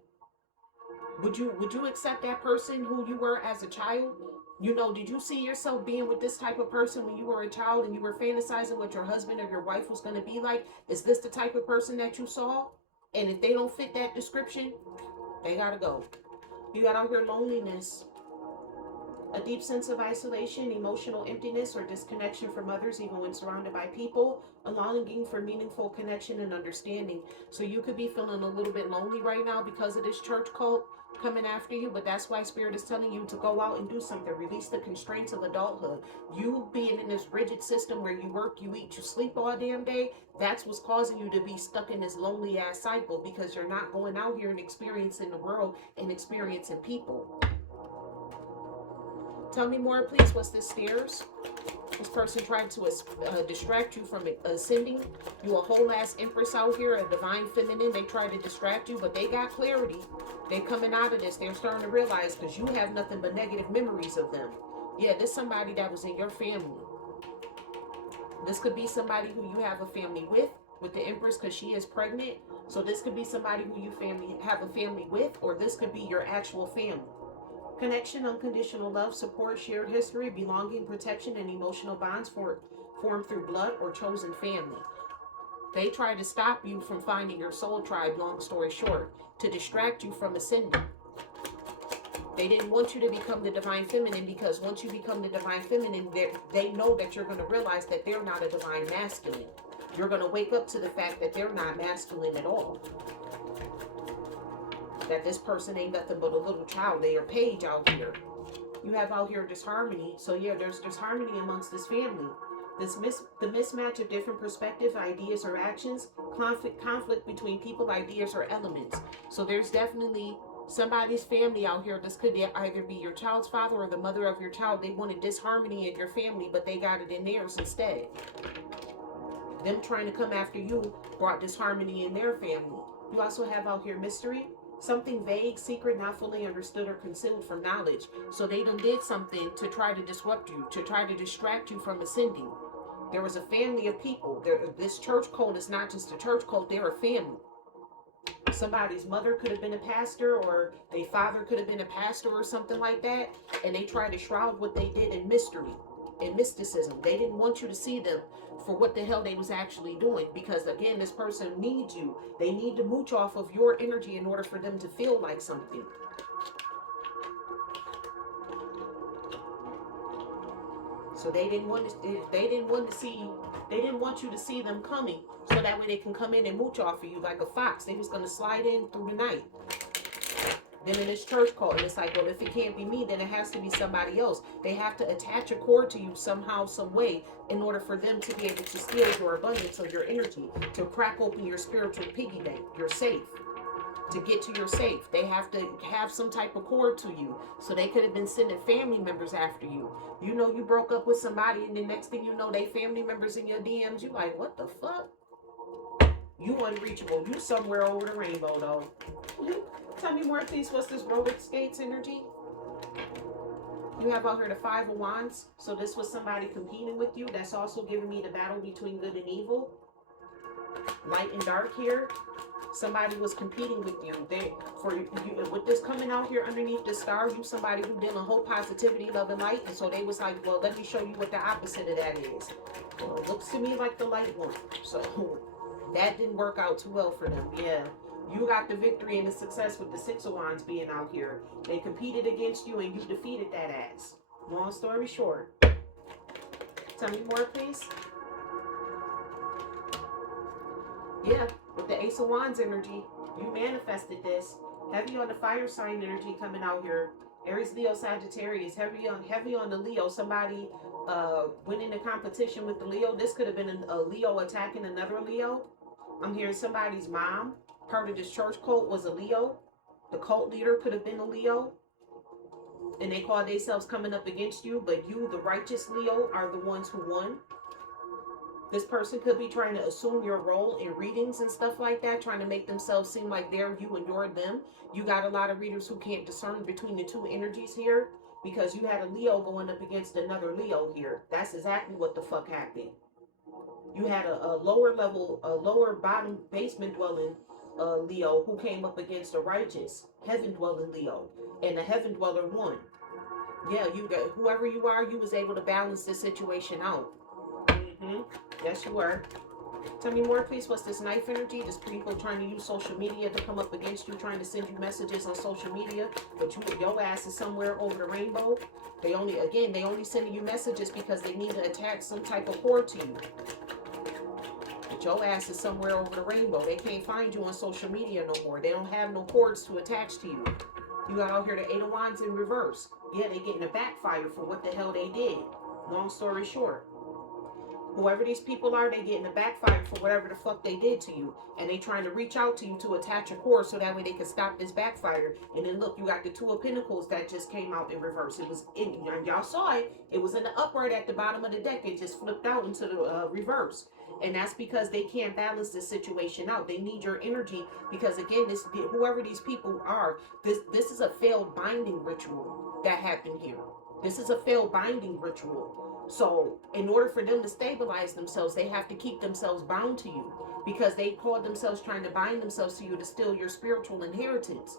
Would you accept that person who you were as a child? You know, did you see yourself being with this type of person when you were a child and you were fantasizing what your husband or your wife was going to be like? Is this the type of person that you saw? And if they don't fit that description, they got to go. You got out here loneliness, a deep sense of isolation, emotional emptiness or disconnection from others, even when surrounded by people, a longing for meaningful connection and understanding. So you could be feeling a little bit lonely right now because of this church cult. coming after you, but that's why Spirit is telling you to go out and do something. Release the constraints of adulthood. You being in this rigid system where you work, you eat, you sleep all damn day, that's what's causing you to be stuck in this lonely ass cycle, because you're not going out here and experiencing the world and experiencing people. Tell me more, please. What's this stairs? This person tried to distract you from ascending. You a whole ass empress out here, a divine feminine. They try to distract you, but they got clarity. They coming out of this. They're starting to realize, because you have nothing but negative memories of them. Yeah, this somebody that was in your family. This could be somebody who you have a family with the empress, because she is pregnant. So this could be somebody who you have a family with, or this could be your actual family. Connection, unconditional love, support, shared history, belonging, protection, and emotional bonds formed through blood or chosen family. They try to stop you from finding your soul tribe, long story short, to distract you from ascending. They didn't want you to become the divine feminine, because once you become the divine feminine, they know that you're going to realize that they're not a divine masculine. You're going to wake up to the fact that they're not masculine at all. That this person ain't nothing but a little child. They are page out here. You have out here disharmony. So yeah, there's disharmony amongst this family. The mismatch of different perspectives, ideas, or actions, conflict between people, ideas, or elements. So there's definitely somebody's family out here. This could either be your child's father or the mother of your child. They wanted disharmony in your family, but they got it in theirs instead. Them trying to come after you brought disharmony in their family. You also have out here mystery. Something vague, secret, not fully understood or concealed from knowledge. So they done did something to try to disrupt you, to try to distract you from ascending. There was a family of people. This church cult is not just a church cult, they're a family. Somebody's mother could have been a pastor, or their father could have been a pastor or something like that. And they tried to shroud what they did in mystery, in mysticism. They didn't want you to see them for what the hell they was actually doing, because again, this person needs you. They need to mooch off of your energy in order for them to feel like something. So they didn't want you to see them coming, so that way they can come in and mooch off of you like a fox. They was going to slide in through the night. Then in this church cult, and it's like, well, if it can't be me, then it has to be somebody else. They have to attach a cord to you somehow, some way, in order for them to be able to steal your abundance of your energy, to crack open your spiritual piggy bank, your safe. To get to your safe, they have to have some type of cord to you. So they could have been sending family members after you. You know, you broke up with somebody, and the next thing you know, they family members in your DMs. You like, what the fuck? You unreachable. You somewhere over the rainbow, though. Tell me more, please. What's this roller skates energy? You have out here the 5 of Wands. So this was somebody competing with you. That's also giving me the battle between good and evil. Light and dark here. Somebody was competing with you. With this coming out here underneath the star, you somebody who did a whole positivity, love, and light. And so they was like, well, let me show you what the opposite of that is. Well, it looks to me like the light one. So that didn't work out too well for them. Yeah. You got the victory and the success with the 6 of Wands being out here. They competed against you and you defeated that ass. Long story short. Tell me more, please. Yeah, with the Ace of Wands energy, you manifested this. Heavy on the fire sign energy coming out here. Aries, Leo, Sagittarius. Heavy on the Leo. Somebody winning a competition with the Leo. This could have been a Leo attacking another Leo. I'm hearing somebody's mom. Part of this church cult was a Leo. The cult leader could have been a Leo. And they call themselves coming up against you, but you, the righteous Leo, are the ones who won. This person could be trying to assume your role in readings and stuff like that, trying to make themselves seem like they're you and you're them. You got a lot of readers who can't discern between the two energies here, because you had a Leo going up against another Leo here. That's exactly what the fuck happened. You had a lower bottom basement dwelling Leo who came up against a righteous heaven dwelling Leo, and the heaven dweller won. Yeah, you got whoever you are, you was able to balance this situation out. Yes, you were. Tell me more, please. What's this knife energy? This people trying to use social media to come up against you, trying to send you messages on social media, but your ass is somewhere over the rainbow. They only sending you messages because they need to attach some type of cord to you. But your ass is somewhere over the rainbow. They can't find you on social media no more. They don't have no cords to attach to you. You got out here the Eight of Wands in reverse. Yeah, they getting a backfire for what the hell they did. Long story short. Whoever these people are, they getting a backfire for whatever the fuck they did to you. And they trying to reach out to you to attach a cord so that way they can stop this backfire. And then look, you got the Two of Pentacles that just came out in reverse. It was in, and y'all saw it. It was in the upright at the bottom of the deck. It just flipped out into the reverse. And that's because they can't balance this situation out. They need your energy because, again, this whoever these people are, this is a failed binding ritual that happened here. This is a failed binding ritual. So in order for them to stabilize themselves, they have to keep themselves bound to you because they called themselves trying to bind themselves to you to steal your spiritual inheritance.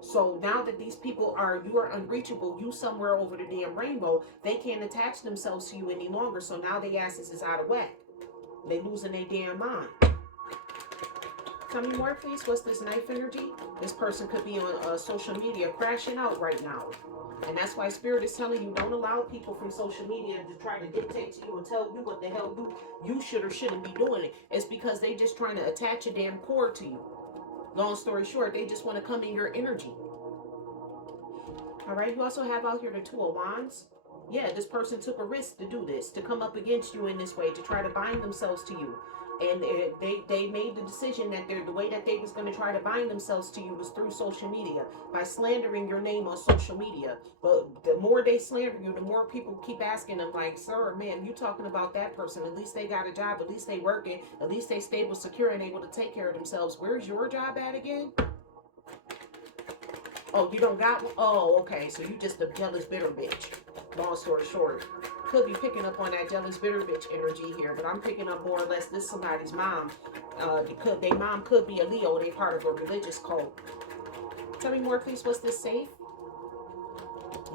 So now that these people are, you are unreachable, you somewhere over the damn rainbow, they can't attach themselves to you any longer. So now their asses is out of whack. They losing their damn mind. Tell me more, please. What's this knife energy? This person could be on social media crashing out right now. And that's why Spirit is telling you, don't allow people from social media to try to dictate to you and tell you what the hell you should or shouldn't be doing it. It's because they just trying to attach a damn cord to you. Long story short, they just want to come in your energy. All right, you also have out here the Two of Wands. Yeah, this person took a risk to do this, to come up against you in this way, to try to bind themselves to you. And they made the decision that the way that they was going to try to bind themselves to you was through social media, by slandering your name on social media. But the more they slander you, the more people keep asking them, like, sir, man, you talking about that person. At least they got a job. At least they working. At least they stable, secure, and able to take care of themselves. Where's your job at again? Oh, you don't got one? Oh, okay. So you just a jealous, bitter bitch. Long story short. Could be picking up on that jealous, bitter bitch energy here, but I'm picking up more or less this somebody's mom. Their mom could be a Leo. They part of a religious cult. Tell me more, please. What's this safe?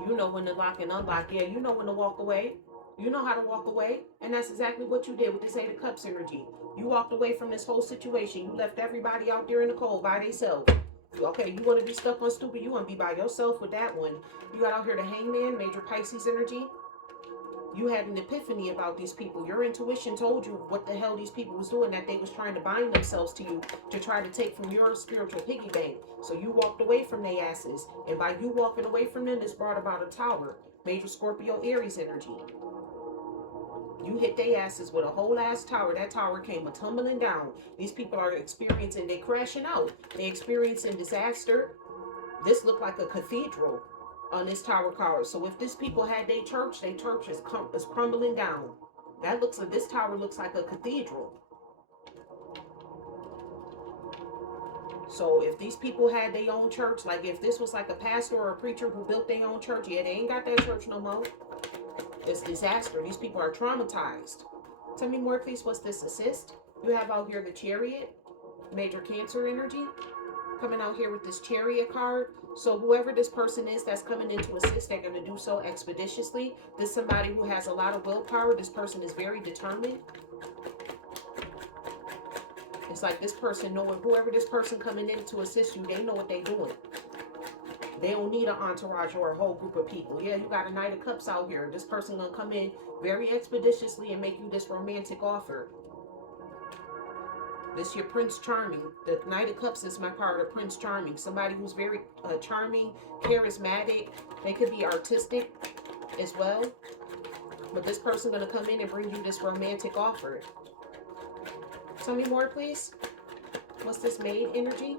You know when to lock and unlock. Yeah, you know when to walk away. You know how to walk away. And that's exactly what you did with this Eight of Cups energy. You walked away from this whole situation. You left everybody out there in the cold by themselves. Okay, you want to be stuck on stupid? You want to be by yourself with that one. You got out here the Hangman, major Pisces energy. You had an epiphany about these people. Your intuition told you what the hell these people was doing, that they was trying to bind themselves to you to try to take from your spiritual piggy bank. So you walked away from their asses. And by you walking away from them, this brought about a tower. Major Scorpio Aries energy. You hit their asses with a whole ass tower. That tower came tumbling down. These people are experiencing, they crashing out. They experiencing disaster. This looked like a cathedral on this tower card. So if this people had their church is crumbling down. That looks like, this tower looks like a cathedral. So if these people had their own church, like if this was like a pastor or a preacher who built their own church, yeah, they ain't got that church no more. It's disaster. These people are traumatized. Tell me more, please. What's this assist? You have out here the Chariot, major Cancer energy, coming out here with this Chariot card. So whoever this person is that's coming in to assist, they're going to do so expeditiously. This is somebody who has a lot of willpower. This person is very determined. It's like this person knowing, whoever this person coming in to assist you, they know what they're doing. They don't need an entourage or a whole group of people. Yeah, you got a Knight of Cups out here. This person gonna come in very expeditiously and make you this romantic offer. This your Prince Charming. The Knight of Cups is my part of Prince Charming. Somebody who's very charming, charismatic. They could be artistic as well. But this person gonna come in and bring you this romantic offer. Tell me more, please. What's this Maid energy?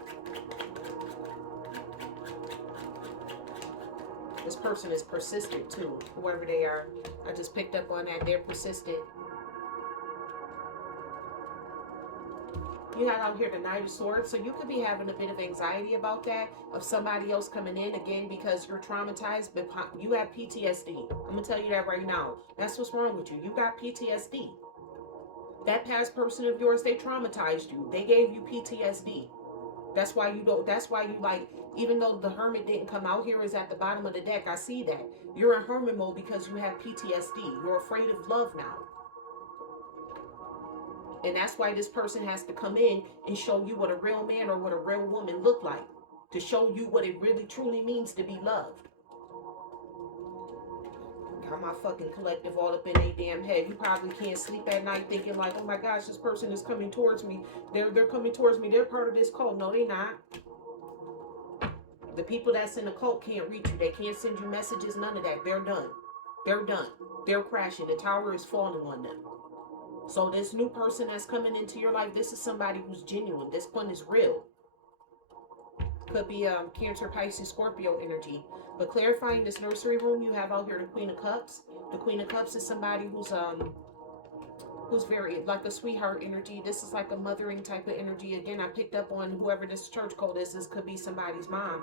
This person is persistent too, whoever they are. I just picked up on that. They're persistent. You have out here the Knight of Swords, so you could be having a bit of anxiety about that, of somebody else coming in, again, because you're traumatized, but you have PTSD. I'm going to tell you that right now. That's what's wrong with you. You got PTSD. That past person of yours, they traumatized you. They gave you PTSD. That's why you don't, that's why you like, even though the Hermit didn't come out here, is at the bottom of the deck. I see that. You're in Hermit mode because you have PTSD. You're afraid of love now. And that's why this person has to come in and show you what a real man or what a real woman look like. To show you what it really truly means to be loved. Got my fucking collective all up in their damn head. You probably can't sleep at night thinking like, oh my gosh, this person is coming towards me. They're coming towards me. They're part of this cult. No, they're not. The people that's in the cult can't reach you. They can't send you messages, none of that. They're done. They're done. They're crashing. The tower is falling on them. So this new person that's coming into your life, this is somebody who's genuine. This one is real. Could be Cancer, Pisces, Scorpio energy. But clarifying this nursery room, you have out here the Queen of Cups. The Queen of Cups is somebody who's very like a sweetheart energy. This is like a mothering type of energy. Again, I picked up on whoever this church code is. This could be somebody's mom.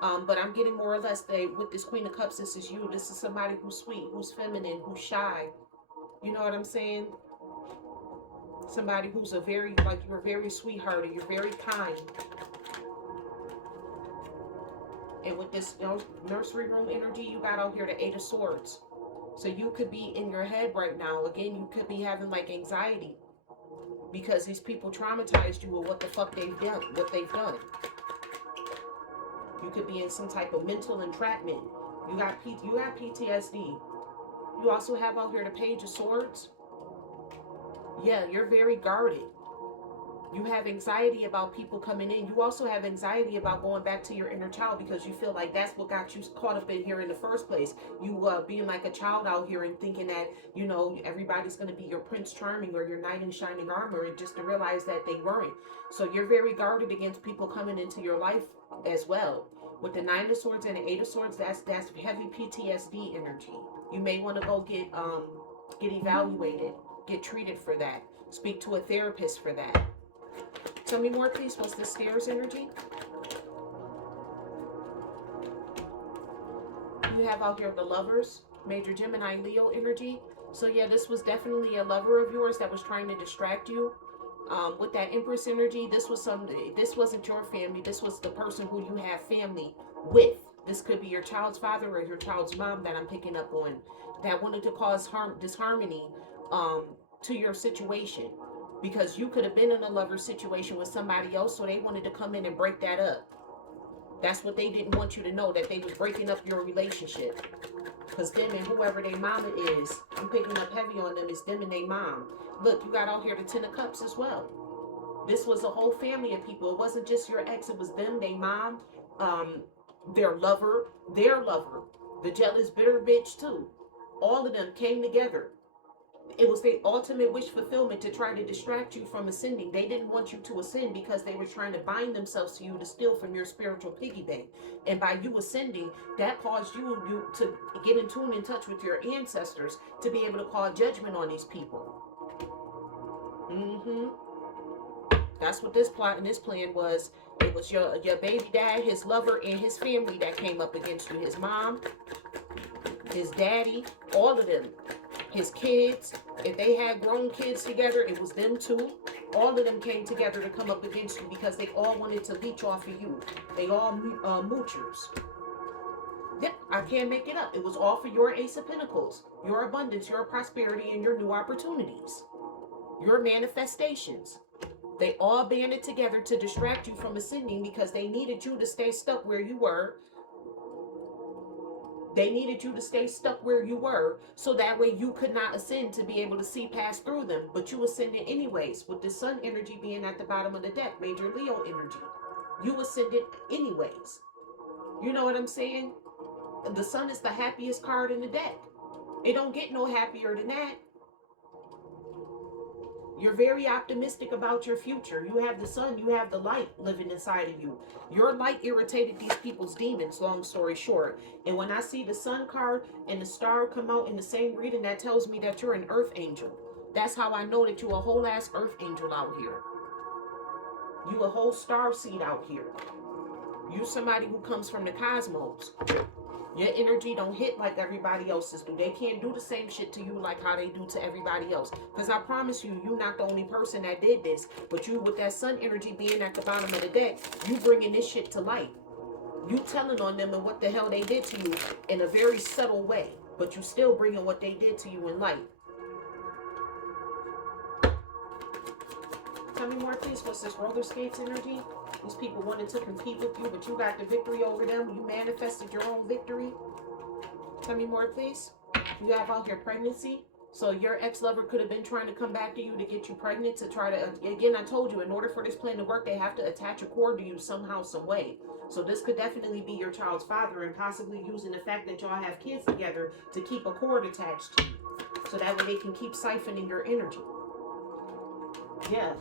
But I'm getting more or less with this Queen of Cups, this is you. This is somebody who's sweet, who's feminine, who's shy. You know what I'm saying? Somebody who's a very, like, you're very sweethearted, you're very kind. And with this nursery room energy, you got out here the Eight of Swords. So you could be in your head right now. Again, you could be having like anxiety because these people traumatized you with what the fuck they've done, You could be in some type of mental entrapment. You got PTSD. You also have out here the Page of Swords. Yeah, you're very guarded. You have anxiety about people coming in. You also have anxiety about going back to your inner child because you feel like that's what got you caught up in here in the first place. You being like a child out here and thinking that, you know, everybody's going to be your Prince Charming or your knight in shining armor, and just to realize that they weren't. So you're very guarded against people coming into your life as well. With the Nine of Swords and the Eight of Swords, that's heavy PTSD energy. You may want to go get evaluated, get treated for that. Speak to a therapist for that. Tell me more, please. What's the Stairs energy? You have out here the Lovers, Major Gemini, Leo energy. So yeah, this was definitely a lover of yours that was trying to distract you. With that Empress energy, this wasn't your family. This was the person who you have family with. This could be your child's father or your child's mom that I'm picking up on, that wanted to cause disharmony to your situation. Because you could have been in a lover situation with somebody else, so they wanted to come in and break that up. That's what they didn't want you to know, that they was breaking up your relationship. Because them and whoever their mama is, I'm picking up heavy on them, is them and their mom. Look, you got out here the Ten of Cups as well. This was a whole family of people. It wasn't just your ex, it was them, their mom, their lover, the jealous, bitter bitch too. All of them came together. It was the ultimate wish fulfillment to try to distract you from ascending. They didn't want you to ascend because they were trying to bind themselves to you to steal from your spiritual piggy bank. And by you ascending, that caused you to get in tune, in touch with your ancestors, to be able to call judgment on these people. That's what this plot and this plan was. It was your baby dad, his lover, and his family that came up against you. His mom, his daddy, all of them. His kids, if they had grown kids together, it was them too. All of them came together to come up against you because they all wanted to leech off of you. They all moochers. Yep, I can't make it up. It was all for your Ace of Pentacles, your abundance, your prosperity, and your new opportunities, your manifestations. They all banded together to distract you from ascending because they needed you to stay stuck where you were. They needed you to stay stuck where you were, so that way you could not ascend to be able to see past through them. But you ascended anyways, with the Sun energy being at the bottom of the deck, Major Leo energy. You ascended anyways. You know what I'm saying? The Sun is the happiest card in the deck. It don't get no happier than that. You're very optimistic about your future. You have the Sun, you have the light living inside of you. Your light irritated these people's demons, long story short. And when I see the Sun card and the star come out in the same reading, that tells me that you're an earth angel. That's how I know that you're a whole ass earth angel out here. You a whole star seed out here. You somebody who comes from the cosmos. Your energy don't hit like everybody else's do. They can't do the same shit to you like how they do to everybody else. Because I promise you, you're not the only person that did this. But you, with that Sun energy being at the bottom of the deck, you bringing this shit to light. You telling on them and what the hell they did to you in a very subtle way. But you still bringing what they did to you in light. Tell me more, please. What's this roller skates energy? These people wanted to compete with you, but you got the victory over them. You manifested your own victory. Tell me more, please. You have out here pregnancy, So your ex-lover could have been trying to come back to you to get you pregnant, to try to, again, I told you, in order for this plan to work, they have to attach a cord to you somehow, some way. So this could definitely be your child's father, and possibly using the fact that y'all have kids together to keep a cord attached to you. So that way they can keep siphoning your energy. Yeah.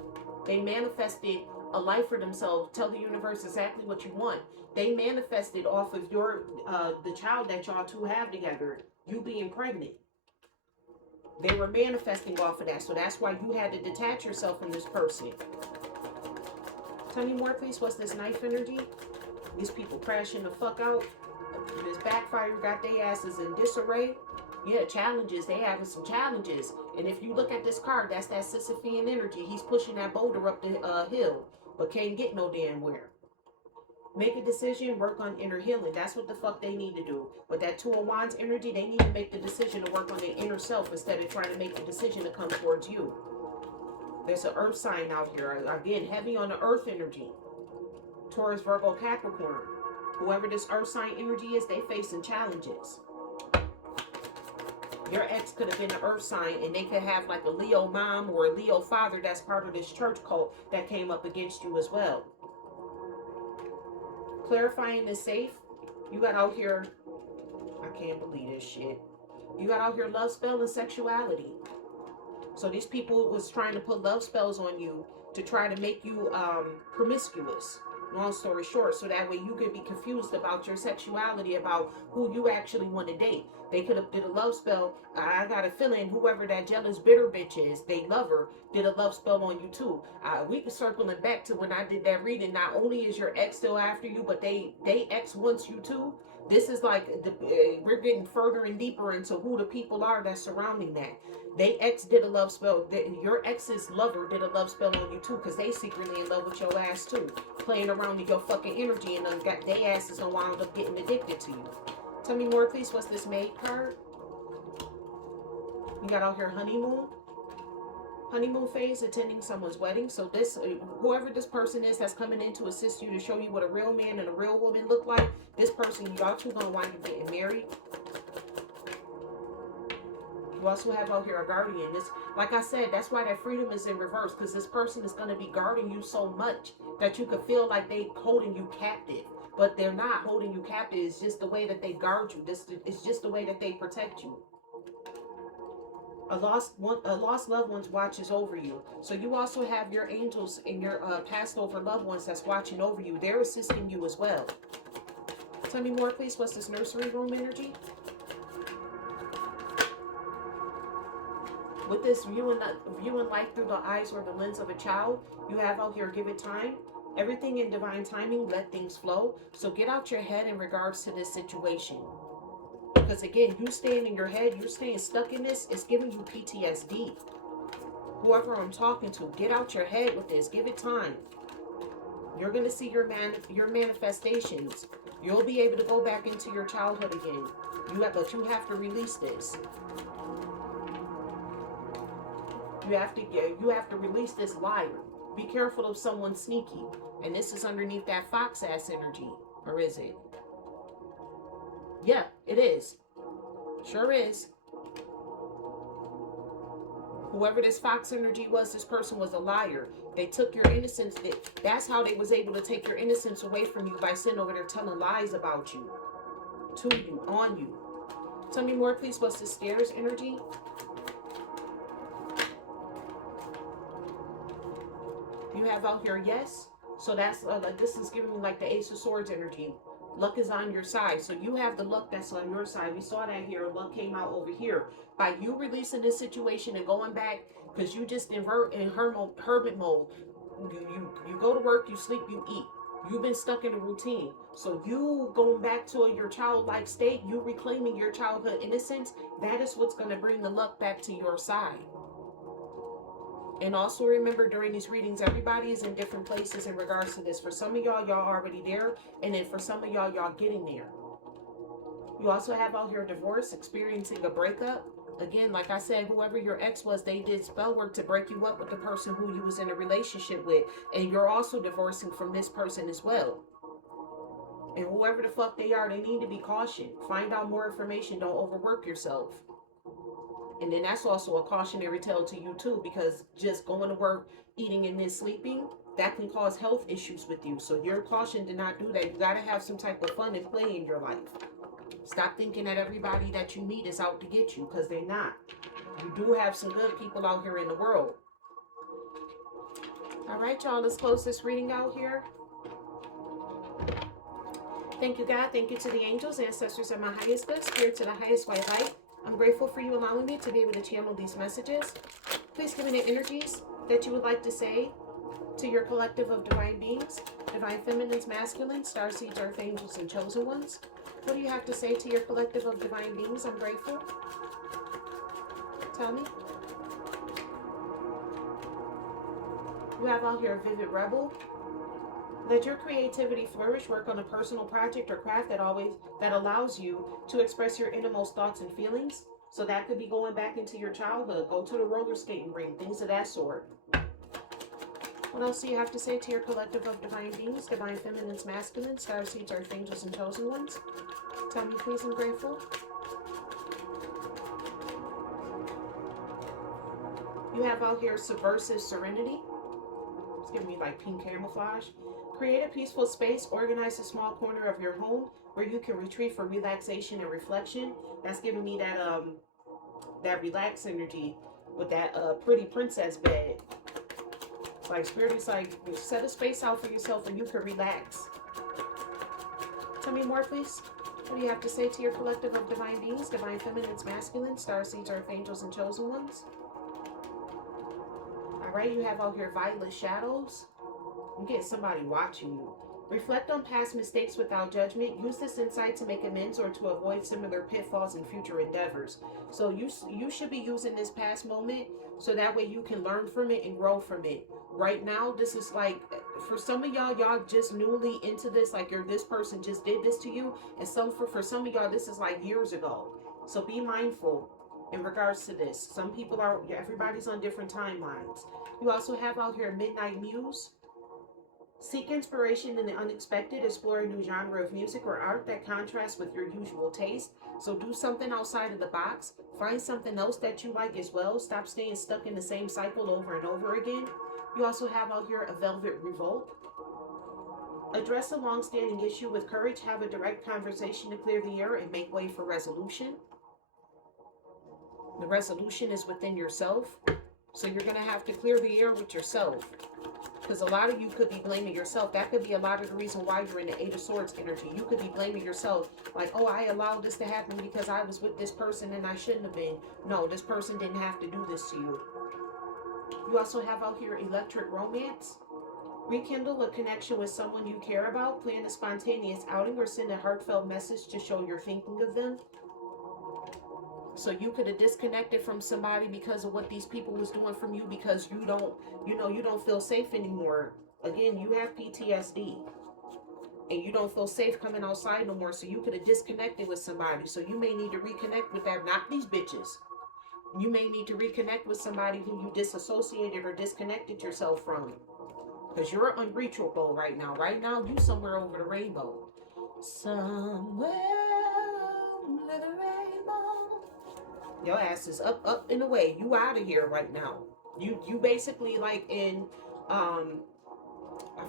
They manifested a life for themselves. Tell the universe exactly what you want. They manifested off of your, the child that y'all two have together, you being pregnant. They were manifesting off of that. So that's why you had to detach yourself from this person. Tell me more, please. What's this knife energy? These people crashing the fuck out. This backfire got their asses in disarray. Yeah, challenges. They having some challenges. And if you look at this card, that's that Sisyphean energy. He's pushing that boulder up the hill, but can't get no damn where. Make a decision, work on inner healing. That's what the fuck they need to do. But that Two of Wands energy, they need to make the decision to work on their inner self instead of trying to make the decision to come towards you. There's an earth sign out here. Again, heavy on the earth energy. Taurus, Virgo, Capricorn. Whoever this earth sign energy is, they facing challenges. Your ex could have been an earth sign, and they could have like a Leo mom or a Leo father that's part of this church cult that came up against you as well. Clarifying is safe. You got out here, I can't believe this shit. You got out here love spell and sexuality. So these people was trying to put love spells on you to try to make you promiscuous. Long story short, so that way you could be confused about your sexuality, about who you actually want to date. They could have did a love spell. I got a feeling whoever that jealous bitter bitch is, they love her, did a love spell on you too. We can circle it back to when I did that reading. Not only is your ex still after you, but they ex wants you too. This is like we're getting further and deeper into who the people are that's surrounding that. They ex did a love spell. Your ex's lover did a love spell on you too, because they secretly in love with your ass too, playing around with your fucking energy, and got their asses and wound up getting addicted to you. Tell me more, please. What's this maid card? You got out here honeymoon. Honeymoon phase, attending someone's wedding. So this, whoever this person is that's coming in to assist you to show you what a real man and a real woman look like, this person, y'all two gonna wind up getting married. You also have out here a guardian. This, like I said, that's why that freedom is in reverse, because this person is going to be guarding you so much that you could feel like they holding you captive. But they're not holding you captive. It's just the way that they guard you. It's just the way that they protect you. A lost loved one watches over you. So you also have your angels and your passed over loved ones that's watching over you. They're assisting you as well. Tell me more, please. What's this nursery room energy? With this viewing life through the eyes or the lens of a child, you have out here, give it time. Everything in divine timing, let things flow. So get out your head in regards to this situation. Because again, you staying in your head, you're staying stuck in this, it's giving you PTSD. Whoever I'm talking to, get out your head with this. Give it time. You're going to see your manifestations. You'll be able to go back into your childhood again. But you have to release this. You have to release this liar. Be careful of someone sneaky. And this is underneath that fox ass energy. Or is it? Yeah, it is. Sure is. Whoever this fox energy was, this person was a liar. They took your innocence. That's how they was able to take your innocence away from you, by sitting over there telling lies about you. To you, on you. Tell me more, please. What's the stairs energy? You have out here, yes. So that's like, this is giving me like the Ace of Swords energy. Luck is on your side. So you have the luck that's on your side. We saw that here. Luck came out over here. By you releasing this situation and going back, because you just invert in hermit mode. You go to work, you sleep, you eat. You've been stuck in a routine. So you going back to your childlike state, you reclaiming your childhood innocence, that is what's going to bring the luck back to your side. And also remember, during these readings, everybody is in different places in regards to this. For some of y'all already there. And then for some of y'all getting there. You also have out here divorce, experiencing a breakup. Again, like I said, whoever your ex was, they did spell work to break you up with the person who you was in a relationship with. And you're also divorcing from this person as well. And whoever the fuck they are, they need to be cautioned. Find out more information. Don't overwork yourself. And then that's also a cautionary tale to you too, because just going to work, eating and then sleeping, that can cause health issues with you. So you're cautioned to not do that. You got to have some type of fun and play in your life. Stop thinking that everybody that you meet is out to get you, because they're not. You do have some good people out here in the world. All right, y'all, let's close this reading out here. Thank you, God. Thank you to the angels, ancestors, and my highest good, spirit to the highest white light. I'm grateful for you allowing me to be able to channel these messages. Please give me the energies that you would like to say to your collective of divine beings, divine feminines, masculines, starseeds, earth angels, and chosen ones. What do you have to say to your collective of divine beings? I'm grateful. Tell me. You have out here Vivid Rebel. Let your creativity flourish. Work on a personal project or craft that allows you to express your innermost thoughts and feelings. So that could be going back into your childhood. Go to the roller skating rink, things of that sort. What else do you have to say to your collective of divine beings, divine feminines, masculines, starseeds, earth angels, and chosen ones? Tell me, please. I'm grateful. You have out here Subversive Serenity. It's giving me like pink camouflage. Create a peaceful space. Organize a small corner of your home where you can retreat for relaxation and reflection. That's giving me that relaxed energy with that pretty princess bed. It's like Spirit is like, set a space out for yourself where you can relax. Tell me more, please. What do you have to say to your collective of divine beings, divine feminines, masculines, starseeds, earth angels, and chosen ones? All right, you have out here Violet Shadows. You get somebody watching you. Reflect on past mistakes without judgment. Use this insight to make amends or to avoid similar pitfalls in future endeavors. So you should be using this past moment so that way you can learn from it and grow from it. Right now, this is like, for some of y'all just newly into this, like this person just did this to you. And for some of y'all, this is like years ago. So be mindful in regards to this. Everybody's on different timelines. You also have out here Midnight Muse. Seek inspiration in the unexpected. Explore a new genre of music or art that contrasts with your usual taste. So do something outside of the box. Find something else that you like as well. Stop staying stuck in the same cycle over and over again. You also have out here a Velvet Revolt. Address a long-standing issue with courage. Have a direct conversation to clear the air and make way for resolution. The resolution is within yourself. So you're going to have to clear the air with yourself. Because a lot of you could be blaming yourself. That could be a lot of the reason why you're in the Eight of Swords energy. You could be blaming yourself. Like, oh, I allowed this to happen because I was with this person and I shouldn't have been. No, this person didn't have to do this to you. You also have out here Electric Romance. Rekindle a connection with someone you care about. Plan a spontaneous outing or send a heartfelt message to show you're thinking of them. So you could have disconnected from somebody because of what these people was doing from you, because you don't feel safe anymore. Again, you have PTSD and you don't feel safe coming outside no more. So you could have disconnected with somebody. So you may need to reconnect with them, not these bitches. You may need to reconnect with somebody who you disassociated or disconnected yourself from, because you're unreachable right now. Right now, you somewhere over the rainbow. Somewhere over the rainbow. Your ass is up and away. You out of here right now. You basically like in I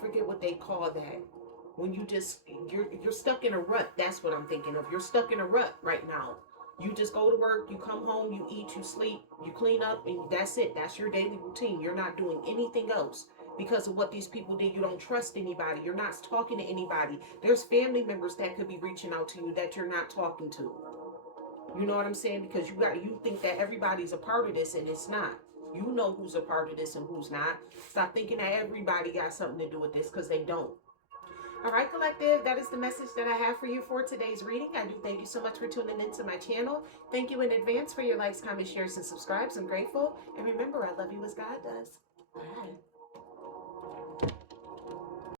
forget what they call that. When you're stuck in a rut. That's what I'm thinking of. You're stuck in a rut right now. You just go to work, you come home, you eat, you sleep, you clean up, and that's it. That's your daily routine. You're not doing anything else because of what these people did. You don't trust anybody. You're not talking to anybody. There's family members that could be reaching out to you that you're not talking to. You know what I'm saying? Because you think that everybody's a part of this, and it's not. You know who's a part of this and who's not. Stop thinking that everybody got something to do with this, because they don't. All right, collective, that is the message that I have for you for today's reading. I do thank you so much for tuning into my channel. Thank you in advance for your likes, comments, shares, and subscribes. I'm grateful. And remember, I love you as God does. Bye.